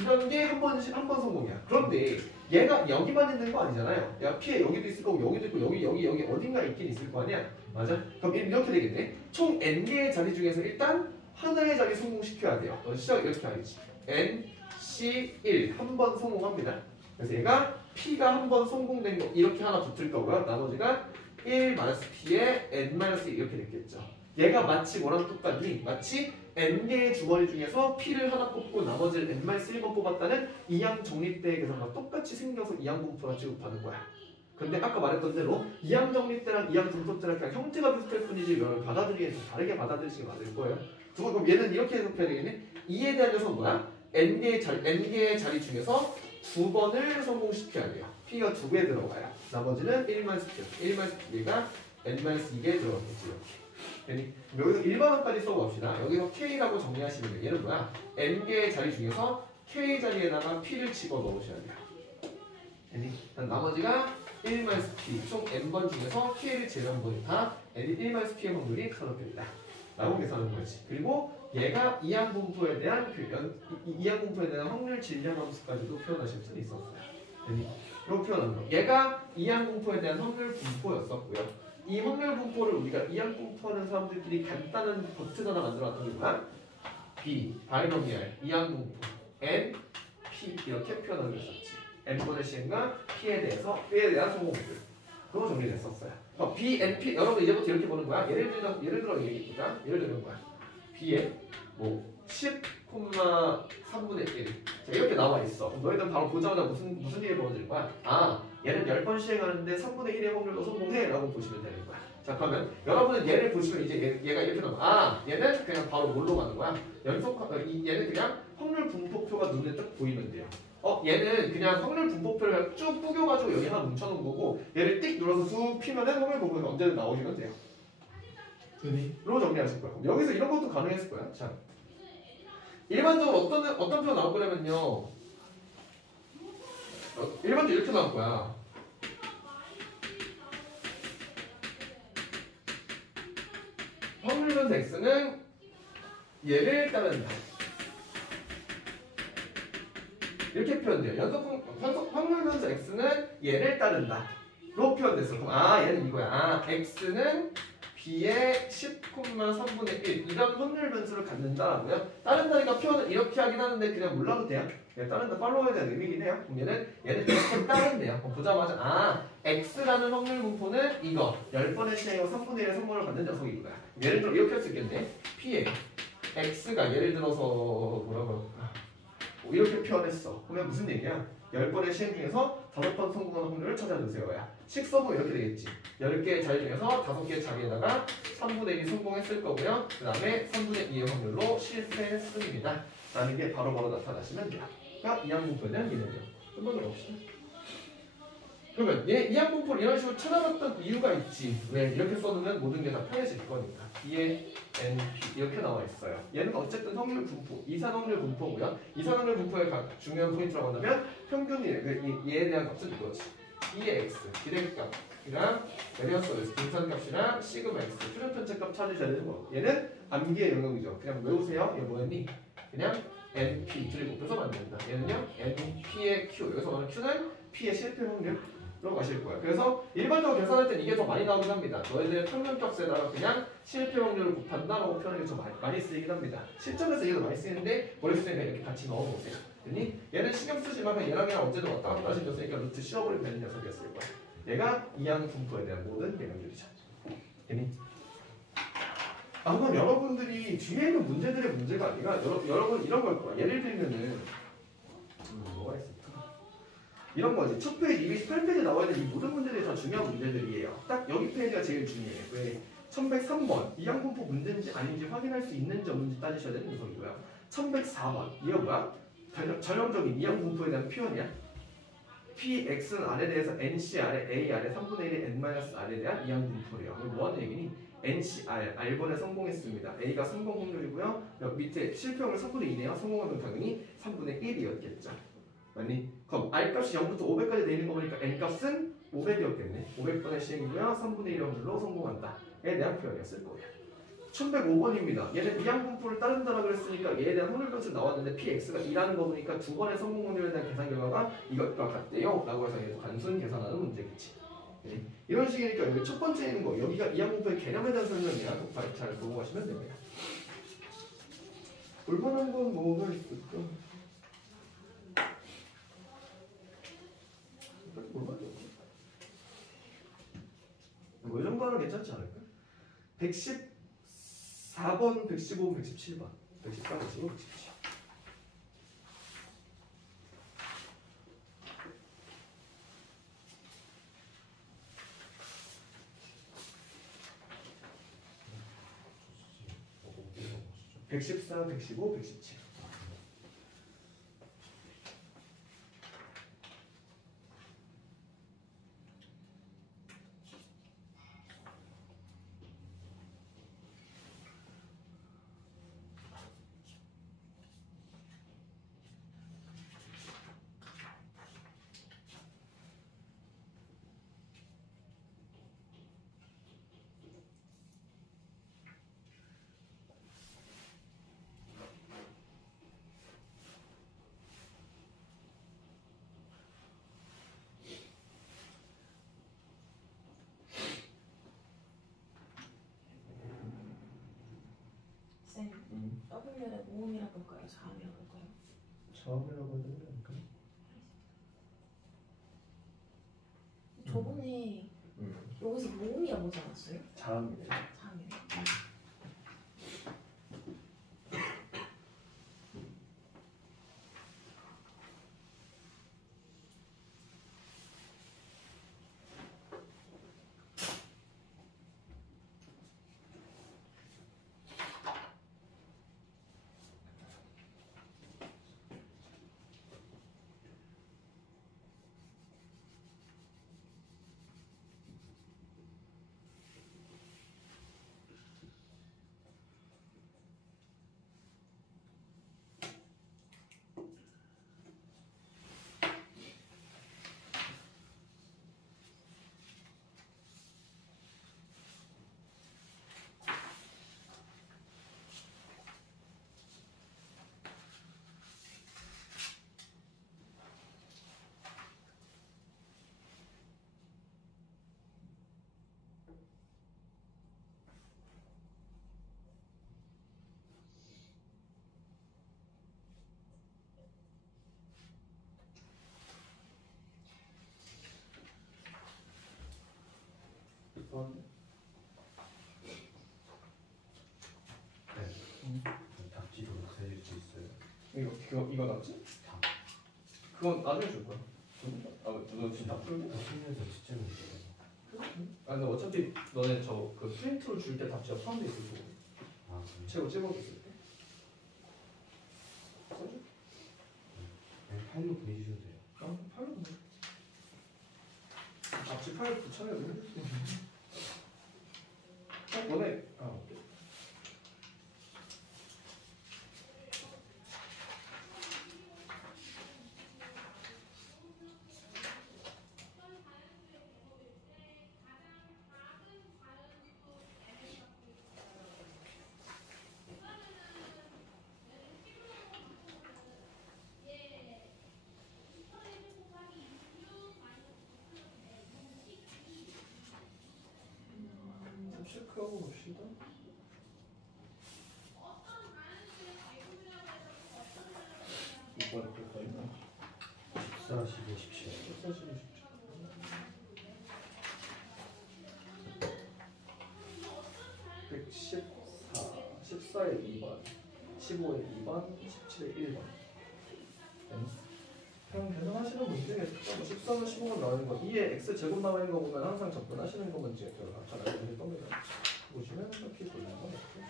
이런 게 한 번 성공이야. 그런데 얘가 여기만 있는 거 아니잖아요. 야, P에 여기도 있을 거고 여기도 있고 여기 어딘가에 있긴 있을 거 아니야. 맞아? 그럼 이렇게 되겠네. 총 N개의 자리 중에서 일단 하나의 자리 성공시켜야 돼요. 시작 이렇게 하겠지. N, C, 1 한 번 성공합니다. 그래서 얘가 P가 한 번 성공된 거 이렇게 하나 붙을 거고요. 나머지가 1-P에 N-1 이렇게 됐겠죠. 얘가 마치 뭐랑 똑같니? 마치 N개의 주머니 중에서 P를 하나 뽑고 나머지를 N-1번 뽑았다는 이항 정립대의 계산과 똑같이 생겨서 이항분포라 취급하는 거야. 근데 아까 말했던 대로 이항 정립대랑 이항 분포대랑 그냥 형태가 비슷할 뿐이지 이걸 받아들이기엔 좀 다르게 받아들이시기 맞을 거예요. 그럼 얘는 이렇게 해석해야 되겠네? 2에 대한 녀석은 뭐야? N개의 자리 중에서 2번을 성공시켜야 돼요. P가 2개 들어가요. 나머지는 1-P가 N-2개 들어가겠지. 이렇게. 여기서 1번원까지 써봅시다. 여기서 K라고 정리하시면 돼요. 얘는 뭐야? N개의 자리 중에서 K 자리에다가 P를 집어넣으셔야 돼요. 나머지가 1-P, 총 N번 중에서 K를 제외한 다 1-P의 확률이 저렇게입니다. 라고 계산하는 거지. 그리고 얘가 이항분포에 대한 이항분포에 대한 확률 질량 함수까지도 표현하실 수 있었어요. 이렇게 표현하는 거. 얘가 이항분포에 대한 확률 분포였었고요. 이 확률 분포를 우리가 이항분포하는 사람들끼리 간단한 버튼 하나 만들어놨던 게 뭐야? B, 바이노미얼, 이항분포, N, P 이렇게 표현하는 게 있었지. N번의 시행과 P에 대한 성공률. 그거 정리됐었어요. B, N, P 여러분 이제부터 이렇게 보는 거야. 예를 들어 얘기입니다. 예를 들면 뭐야? B에 10,3분의 1 자, 이렇게 나와 있어. 너희들 바로 보자마자 무슨 일이 벌어질 거야? 얘는 10번 시행하는데 3분의 1의 확률로 성공해 라고 보시면 되는 거야. 자, 그러면 여러분은 얘를 보시면 이제 얘가 이렇게 나와. 얘는 그냥 바로 뭘로 가는 거야? 얘는 그냥 확률 분포표가 눈에 딱 보이면 돼요. 얘는 그냥 확률 분포표를 쭉 뿌겨가지고 여기 하나 뭉쳐놓은 거고 얘를 띡 눌러서 쑥 피면은 확률 분포가 언제든 나오시면 돼요. 로 정리하실 거야. 여기서 이런 것도 가능했을 거야. 자, 일반적으로 어떤 표현 나올 거냐면요. 일반적으로 이렇게 나올 거야. 확률 변수 x는 얘를 따른다. 이렇게 표현돼요. 확률 변수 x는 얘를 따른다. 로 표현됐어. 그럼 얘는 이거야. x는 b의 10,3분의 1 이런 확률 변수를 갖는다라고요. 따른다니까 표현을 이렇게 하긴 하는데 그냥 몰라도 돼요. 따른다 팔로우에 대한 의미긴 해요. 그럼 얘는 이렇게 따른대요. 보자마자 x라는 확률 분포는 이거 10번의 시행으로 3분의 1의 성공을 받는 녀석이구나. 예를 들어 이렇게 할 수 있겠네. p의 x가 예를 들어서 뭐라고 이렇게 표현했어. 그러면 무슨 얘기야? 10번의 시행 중에서 5번 성공하는 확률을 찾아주세요야. 식서부 이렇게 되겠지. 10개의 자리 중에서 5개의 자리에다가 3분의 1이 성공했을 거고요. 그 다음에 3분의 2의 확률로 실패했습니다. 라는 게 바로바로 나타나시면 돼요. 그러니까 이항분포에 대한 이해죠. 좀만 더 봅시다. 그러면 얘 이항분포를 이런 식으로 찾아봤던 이유가 있지. 왜? 이렇게 써두면 모든 게 다 편해질 거니까. 2의 NP 이렇게 나와 있어요. 얘는 어쨌든 확률 분포, 이산확률 분포고요. 이산확률 분포의 중요한 포인트라고 한다면 평균이 얘에 대한 값은 이거지. 2의 x 기대값이랑 베리언스 OS 분산값이랑 시그마 x 표준 편차값 찾으셔야 되는 거. 얘는 암기의 영역이죠. 그냥 외우세요. 얘 뭐였니? 그냥 NP 둘이 곱해서 만든다. 얘는요 NP의 Q 여기서 말하는 Q는 P의 실패 확률로 가실 거예요. 그래서 일반적으로 계산할 땐 이게 더 많이 나오긴 합니다. 너희들의 평균값에다가 그냥 실패 확률을 곱한다라고 표현하는 게 더 많이 쓰이긴 합니다. 실전에서 이게 더 많이 쓰이는데 머릿속에 그냥 이렇게 같이 넣어보세요. 됐니? 얘는 신경 쓰지만 그냥 얘랑 언제든 왔다 갔다 하신 녀석이니까 루트 씌워버리면 되는 녀석이었을 거야. 얘가 이항 분포에 대한 모든 영역들이죠. 됐니? 아마 여러분들이 뒤에 있는 문제들의 문제가 아니라 여러분 이런 걸 거야. 예를 들면은 뭐가 있을까? 이런 거지. 첫 페이지 228페이지에 나와야 되는 이 모든 문제들이 다 중요한 문제들이에요. 딱 여기 페이지가 제일 중요해. 왜? 1103번 이항분포 문제인지 아닌지 확인할 수 있는지 없는지 따지셔야 되는 녀석이고요. 1104번 이거 뭐야? 전형적인 이항분포에 대한 표현이야. Px는 R에 대해서 NCR에 A 아래 3분의 1의 N-R에 대한 이항분포래요. 이거 뭐하는 얘기니? NCR, R번에 성공했습니다. A가 성공 확률이고요. 여기 밑에 실패 확률 3분의 2네요. 성공 확률 당연히 3분의 1이었겠죠. 맞니? 그럼 R값이 0부터 500까지 되는 거 보니까 N값은 500이었겠네. 500번의 시행이고요. 3분의 1의 확률로 성공한다. 에 대한 표현이었을 거예요. 1105번입니다. 얘는 이항분포를 따른다라고 그랬으니까 얘에 대한 확률값이 나왔는데 Px가 2라는 거 보니까 두 번의 성공 확률에 대한 계산 결과가 이것과 같대요. 라고 해서 얘도 단순 계산하는 문제겠지. 네. 이런 식이니까 여기 첫 번째 있는 거 여기가 이항분포의 개념에 대한 설명이야. 잘 보고 가시면 됩니다. 볼만한 건 뭐가 있을까? 뭐 이 정도 하면 괜찮지 않을까? 114번, 115번, 117번 114, 115, 117 114, 115, 117 쌤, W를 모음이라고 볼까요? 자음이라고 볼까요? 처음이라고 해야 되는 거니까 저번에 여기서 모음이라고 하지 않았어요? 자음이네. 자음이요. 답지도 세줄 수 있어요. 이거 낫지? 그건 나중에 줄 거야. 너 지금 다 풀고? 풀면서 진짜 문제. 아 근데 어차피 너네 저 그 프린트로 줄 때 답지가 포함돼 있을 거고. 아, 최고 찍어도 있을 때. 써줄게. 파일로 보내주셔도 돼요. 팔로 보내. 답지 파일 붙여야 돼. 너네 오케이. 체크하고 봅시다. 이번에 볼까 있나? 14, 15, 17. 14에 2번, 15에 2번, 17에 1번. 그럼 계산하시는 문제겠죠. 14는 15가 나오는 거, 2에 x 제곱 나와 있는 거 보면 항상 접근하시는 거 문제 결과 아까 나왔을 겁니다. 보시면 이렇게 보이는 거 같고.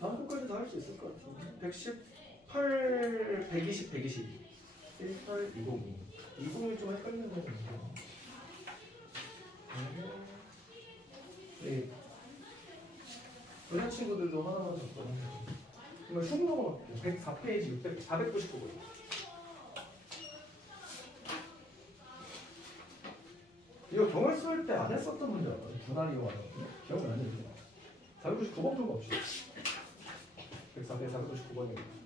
다음 거까지 다 할 수 있을 것 같은데. 118, 120, 122, 18, 202. 202좀 헷갈리는 거 같은데. 네. 그런 친구들도 하나만 줬거든요. 이거 흉 넘어갈게요. 104페이지 499번. 이거 경을 쓸 때 안 했었던 문제 알아요? 분할 이용하는 거. 기억이 안 나요. 499번 좀 봅시다. 104페이지 499번입니다.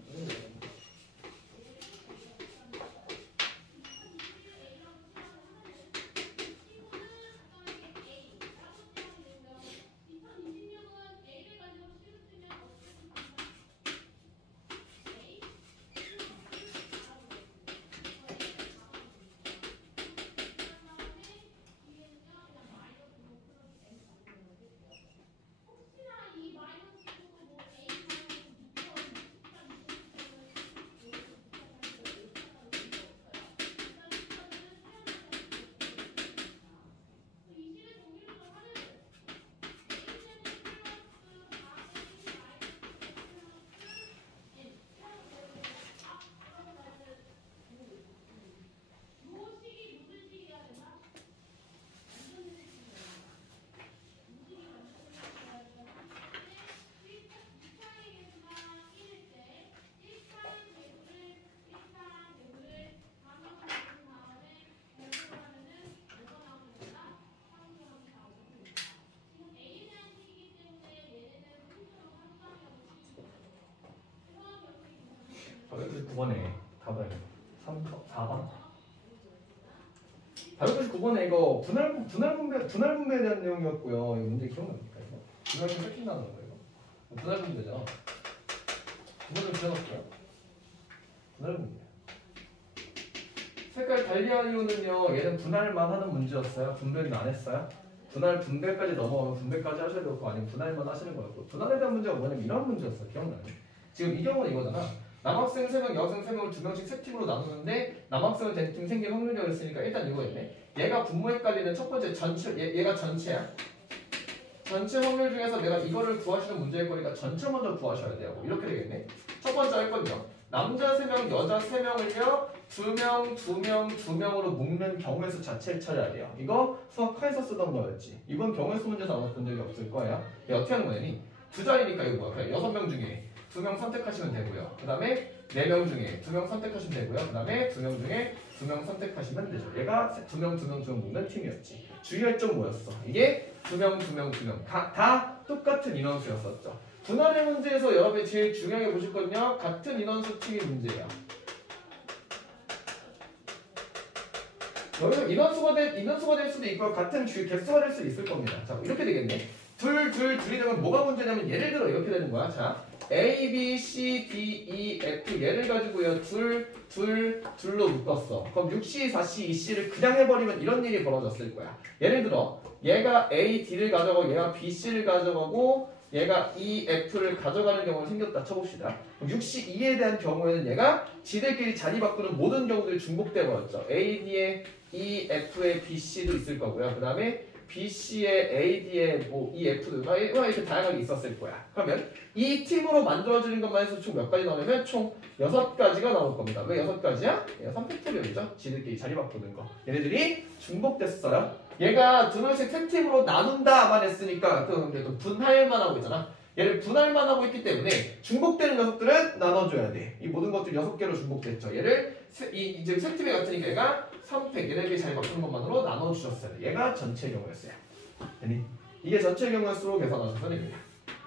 아, 9번에 답은 4번. 499번에 이거 분할 분배에 대한 내용이었고요. 이 문제 기억납니까? 이거 분할 분배 뺏긴다는 거 이거. 분할 분배죠. 분할 좀 지어놓을게요. 분할 분배. 색깔 달리한 이유는요. 얘는 분할만 하는 문제였어요. 분배는 안 했어요. 분할 분배까지 넘어가면 분배까지 하셔야 되고 아니면 분할만 하시는 거였고 분할에 대한 문제가 뭐냐면 이런 문제였어요. 기억나요? 지금 이 경우는 이거잖아. 남학생 3명, 여학생 3명을 2명씩 세 팀으로 나누는데 남학생은 된 팀 생길 확률이 있으니까 일단 이거였네. 얘가 분모 헷갈리는 첫 번째 전체, 얘가 전체야. 전체 확률 중에서 내가 이거를 구하시는 문제일 거니까 전체 먼저 구하셔야 돼요. 이렇게 되겠네. 첫 번째 할 건요. 남자 3명, 여자 3명을요. 2명, 2명, 2명으로 묶는 경우의 수 자체를 찾아야 돼요. 이거 수학과에서 쓰던 거였지. 이번 경우의 수 문제에서 아마 본 적이 없을 거예요. 얘 어떻게 하는 거냐니? 두 자리니까 이거 뭐야? 그냥 6명 중에 2명 선택하시면 되고요. 그 다음에 4명 중에 2명 선택하시면 되고요. 그 다음에 2명 중에 2명 선택하시면 되죠. 얘가 2명 묶는 팀이었지. 주의할 점 뭐였어? 이게 2명 다 똑같은 인원수였었죠. 분할의 문제에서 여러분이 제일 중요하게 보실 건요. 같은 인원수 팀이 문제예요. 여기서 인원수가 될 수도 있고 같은 개수가 될 수도 있을 겁니다. 자, 이렇게 되겠네. 둘이 되면 뭐가 문제냐면 예를 들어 이렇게 되는 거야. 자, A, B, C, D, E, F 얘를 가지고요. 둘로 묶었어. 그럼 6C, 4C, 2C를 그냥 해버리면 이런 일이 벌어졌을 거야. 예를 들어 얘가 A, D를 가져가고 얘가 B, C를 가져가고 얘가 이 F를 가져가는 경우가 생겼다 쳐봅시다. 62에 대한 경우에는 얘가 지들끼리 자리 바꾸는 모든 경우들이 중복돼 버렸죠. AD에 이 F에 BC도 있을 거고요. 그 다음에 BC에 AD에 뭐 이 F도 이렇게 다양하게 있었을 거야. 그러면 이 팀으로 만들어지는 것만 해서 총 몇 가지 나오냐면 총 6가지가 나올 겁니다. 왜 6가지야? 얘가 3팩토리얼이죠. 지들끼리 자리 바꾸는 거. 얘네들이 중복됐어요. 얘가 두 명씩 세 팀으로 나눈다만 했으니까 또 분할만 하고 있잖아. 얘를 분할만 하고 있기 때문에 중복되는 녀석들은 나눠줘야 돼. 이 모든 것들이 6개로 중복됐죠. 얘를 이제 세 팀이 같으니까 얘가 3팩 얘네들이 자리 바꾸는 것만으로 나눠주셨어요. 얘가 전체 경우였어요. 이게 전체 경우였으로 계산하셔서 됩니다.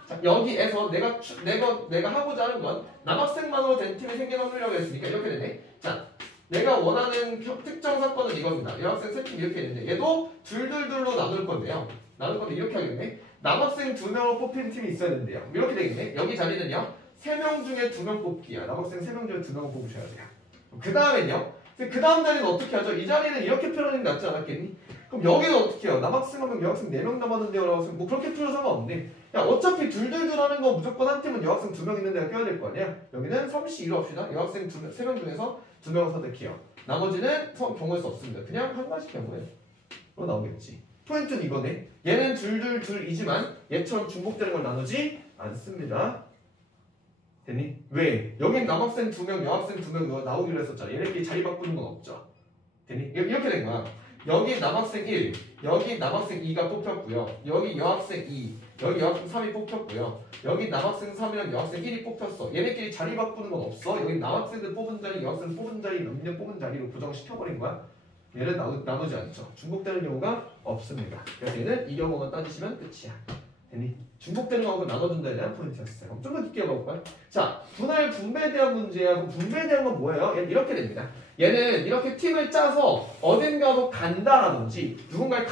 자, 여기에서 내가 하고자 하는 건 남학생만으로 된 팀이 생긴 확률이라고 했으니까 이렇게 되네. 자, 내가 원하는 특정 사건은 이겁니다. 여학생 세 팀 이렇게 되는데 얘도 둘둘둘로 나눌 건데요. 나눌 건데 이렇게 하겠네. 남학생 2명으로 뽑힌 팀이 있어야 되는데요. 이렇게 되겠네. 여기 자리는요. 3명 중에 2명 뽑기야. 남학생 3명 중에 2명을 뽑으셔야 돼요. 그 다음엔요. 그 다음 자리는 어떻게 하죠? 이 자리는 이렇게 표현하는 게 낫지 않았겠니? 그럼 여기는 어떻게 해요? 남학생 하면 여학생 4명 남았는데요. 여학생 뭐 그렇게 풀어 상관없네. 야, 어차피 둘둘둘 하는 거 무조건 한 팀은 여학생 2명 있는 데가 껴야 될 거 아니야? 여기는 3C2로 합시다. 여학생 3명 중에서 2명을 선택해요. 나머지는 경우일 수 없습니다. 그냥 한 가지 경우에 나오겠지. 포인트는 이거네. 얘는 둘둘둘이지만 얘처럼 중복되는 걸 나누지 않습니다. 됐니? 왜? 여긴 남학생 2명, 여학생 2명 나오기로 했었잖아. 얘네끼리 자리 바꾸는 건 없죠. 됐니? 이렇게 된 거야. 여기 남학생 1, 여기 남학생 2가 뽑혔고요. 여기 여학생 2, 여기 여학생 3이 뽑혔고요. 여기 남학생 3이랑 여학생 1이 뽑혔어. 얘네끼리 자리 바꾸는 건 없어. 여기 남학생들 뽑은 자리, 여학생 뽑은 자리, 몇 명 뽑은 자리로 고정시켜버린 거야. 얘는 나누지 않죠. 중복되는 경우가 없습니다. 그래서 얘는 이 경우만 따지시면 끝이야. 됐니? 중복되는 거하고 나눠준다에 대한 포인트였어요. 그럼 좀 더 깊게 가볼까요? 자, 분할 분배에 대한 문제야. 그럼 분배에 대한 건 뭐예요? 얘는 이렇게 됩니다. 얘는 이렇게 팀을 짜서 어딘가로 간다라든지 누군가를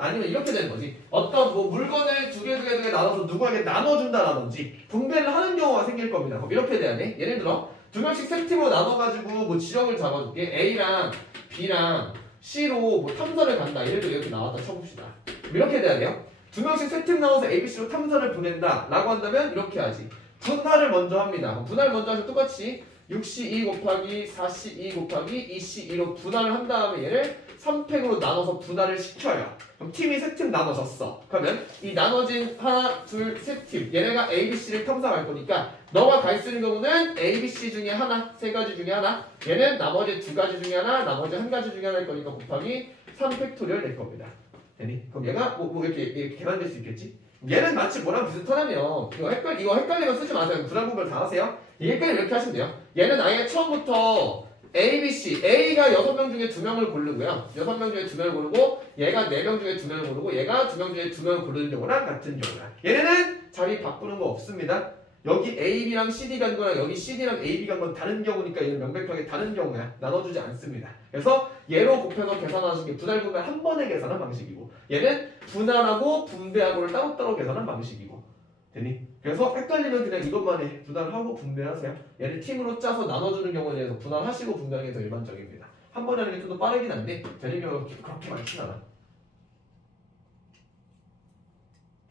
아니면 이렇게 되는 거지. 어떤 뭐 물건을 두 개 나눠서 누구에게 나눠준다라든지 분배를 하는 경우가 생길 겁니다. 그럼 이렇게 돼야 돼. 예를 들어 2명씩 세 팀으로 나눠가지고 뭐 지역을 잡아줄게. A랑 B랑 C로 뭐 탐사를 간다. 예를 들어 이렇게 나왔다 쳐봅시다. 이렇게 돼야 돼요. 2명씩 세 팀 나눠서 A, B, C로 탐사를 보낸다 라고 한다면 이렇게 하지. 분할을 먼저 합니다. 분할 먼저 하시면 똑같이 6C2 곱하기 4C2 곱하기 2C2로 분할을 한 다음에 얘를 3팩으로 나눠서 분할을 시켜요. 그럼 팀이 세 팀 나눠졌어. 그러면 이 나눠진 하나, 둘, 세 팀 얘네가 A, B, C를 탐사할 거니까 너가 갈 수 있는 경우는 A, B, C 중에 하나, 세 가지 중에 하나 얘는 나머지 2가지 중에 하나, 나머지 1가지 중에 하나일 거니까 곱하기 3팩토리얼 낼 겁니다. 되니? 그럼 얘가 뭐 이렇게 계산될 수 있겠지? 얘는 마치 뭐랑 비슷하냐면 이거 헷갈리면 쓰지 마세요. 불안분별 다 하세요. 이 헷갈리면 이렇게 하시면 돼요. 얘는 아예 처음부터 A, B, C A가 6명 중에 2명을 고르고요. 6명 중에 2명을 고르고 얘가 4명 중에 2명을 고르고 얘가 2명 중에 2명을 고르는 경우랑 같은 경우야. 얘네는 자리 바꾸는 거 없습니다. 여기 AB랑 CD 간 거랑 여기 CD랑 AB 간 건 다른 경우니까 얘는 명백하게 다른 경우야. 나눠주지 않습니다. 그래서 얘로 곱해서 계산하시는 게 분할 분배 한 번에 계산한 방식이고 얘는 분할하고 분배하고를 따로따로 계산한 방식이고 되니? 그래서 헷갈리면 그냥 이것만 해. 분할하고 분배하세요. 얘를 팀으로 짜서 나눠주는 경우에 대해서 분할하시고 분배하는 게 더 일반적입니다. 한 번에 하는 게 좀 더 빠르긴 한데 되는 경우가 그렇게 많진 않아.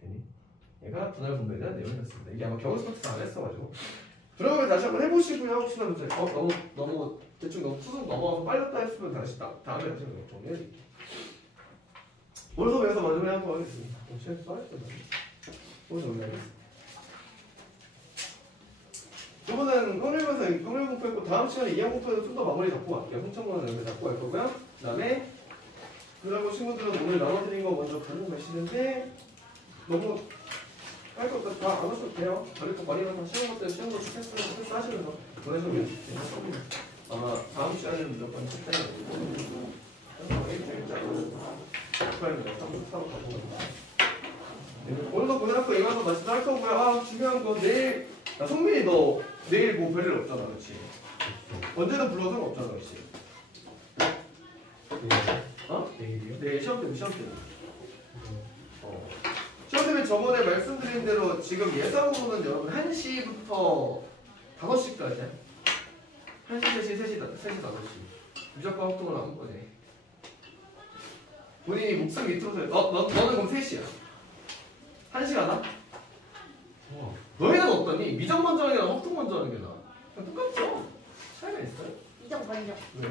되니? 얘가 분할 분배에 대한 내용이었습니다. 이게 아마 겨울 스포츠 안 했어가지고 그러면 다시 한번 해보시고요. 혹시나 문제 너무 대충 너무 푸승 넘어가서 빨렸다 했으면 다시 다음에 다시 정리해드릴게요. 오늘 수업에서 마지막에 한번 하겠습니다. 시간 빠졌어요. 오늘 정리하겠습니다. 이번엔 확률면서 확률 공부했고 다음 시간에 이항 공부해서 좀 더 마무리 잡고 갈게요. 흥청문을 여기 잡고 갈 거고요. 그다음에 그러고 친구들은 오늘 나눠드린 거 먼저 가지고 가시는데 너무 할 거 없다 다 안 하셔도 돼요. 다른 거 많이 나서 시험 볼 때 시험 볼 때 패스 하시면서 보내셔도 됩니다. 아마 다음 시간에는 무조건 책단이 되고 일주일 짜고 축하합니다. 3부 타고 가보겠습니다. 오늘도 고등학교 이가서 다시 할 거고요. 아 중요한 거 내일 성민이 너 내일 뭐 별일 없잖아, 그렇지? 언제든 불러도 상관없잖아, 그렇지? 어? 내일이요? 내일 시험 때문에. 시험 때문에 저번에 말씀드린 대로 지금 예상으로는 여러분 1시부터 5시까지야. 1시, 3시, 5시. 무조건 활동을 하는 거지. 본인이 목숨 밑으로 너는 그럼 3시야. 1시간 나? 너희는 어떠니? 미정 먼저 하는 게 나아? 확통 먼저 하는 게 나아? 그냥 똑같죠? 차이가 있어요? 미정 먼저. 왜?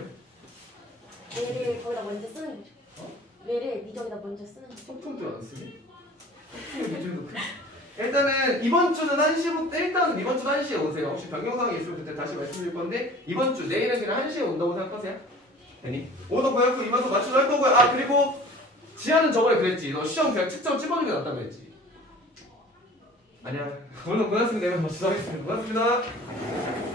얘를 거기다 먼저 쓰는 거죠. 얘를 미정에다 먼저 쓰는 거죠. 확통도 안 쓰니? 확통이 미정도 크 일단은 이번 주는 1시부터 일단 이번 주 1시에 오세요. 혹시 변경사항이 있으면 그때 다시 말씀드릴 건데 이번 주 내일은 그냥 1시에 온다고 생각하세요. 되니? 오도 고약고 이만큼 맞추려 할 거고요. 아 그리고 지하는 저번에 그랬지. 너 시험 그냥 측정 찝어주는 게 낫다고 했지. 아니야. 오늘 고맙습니다. 내가 맞추도록 하겠습니다. 고맙습니다.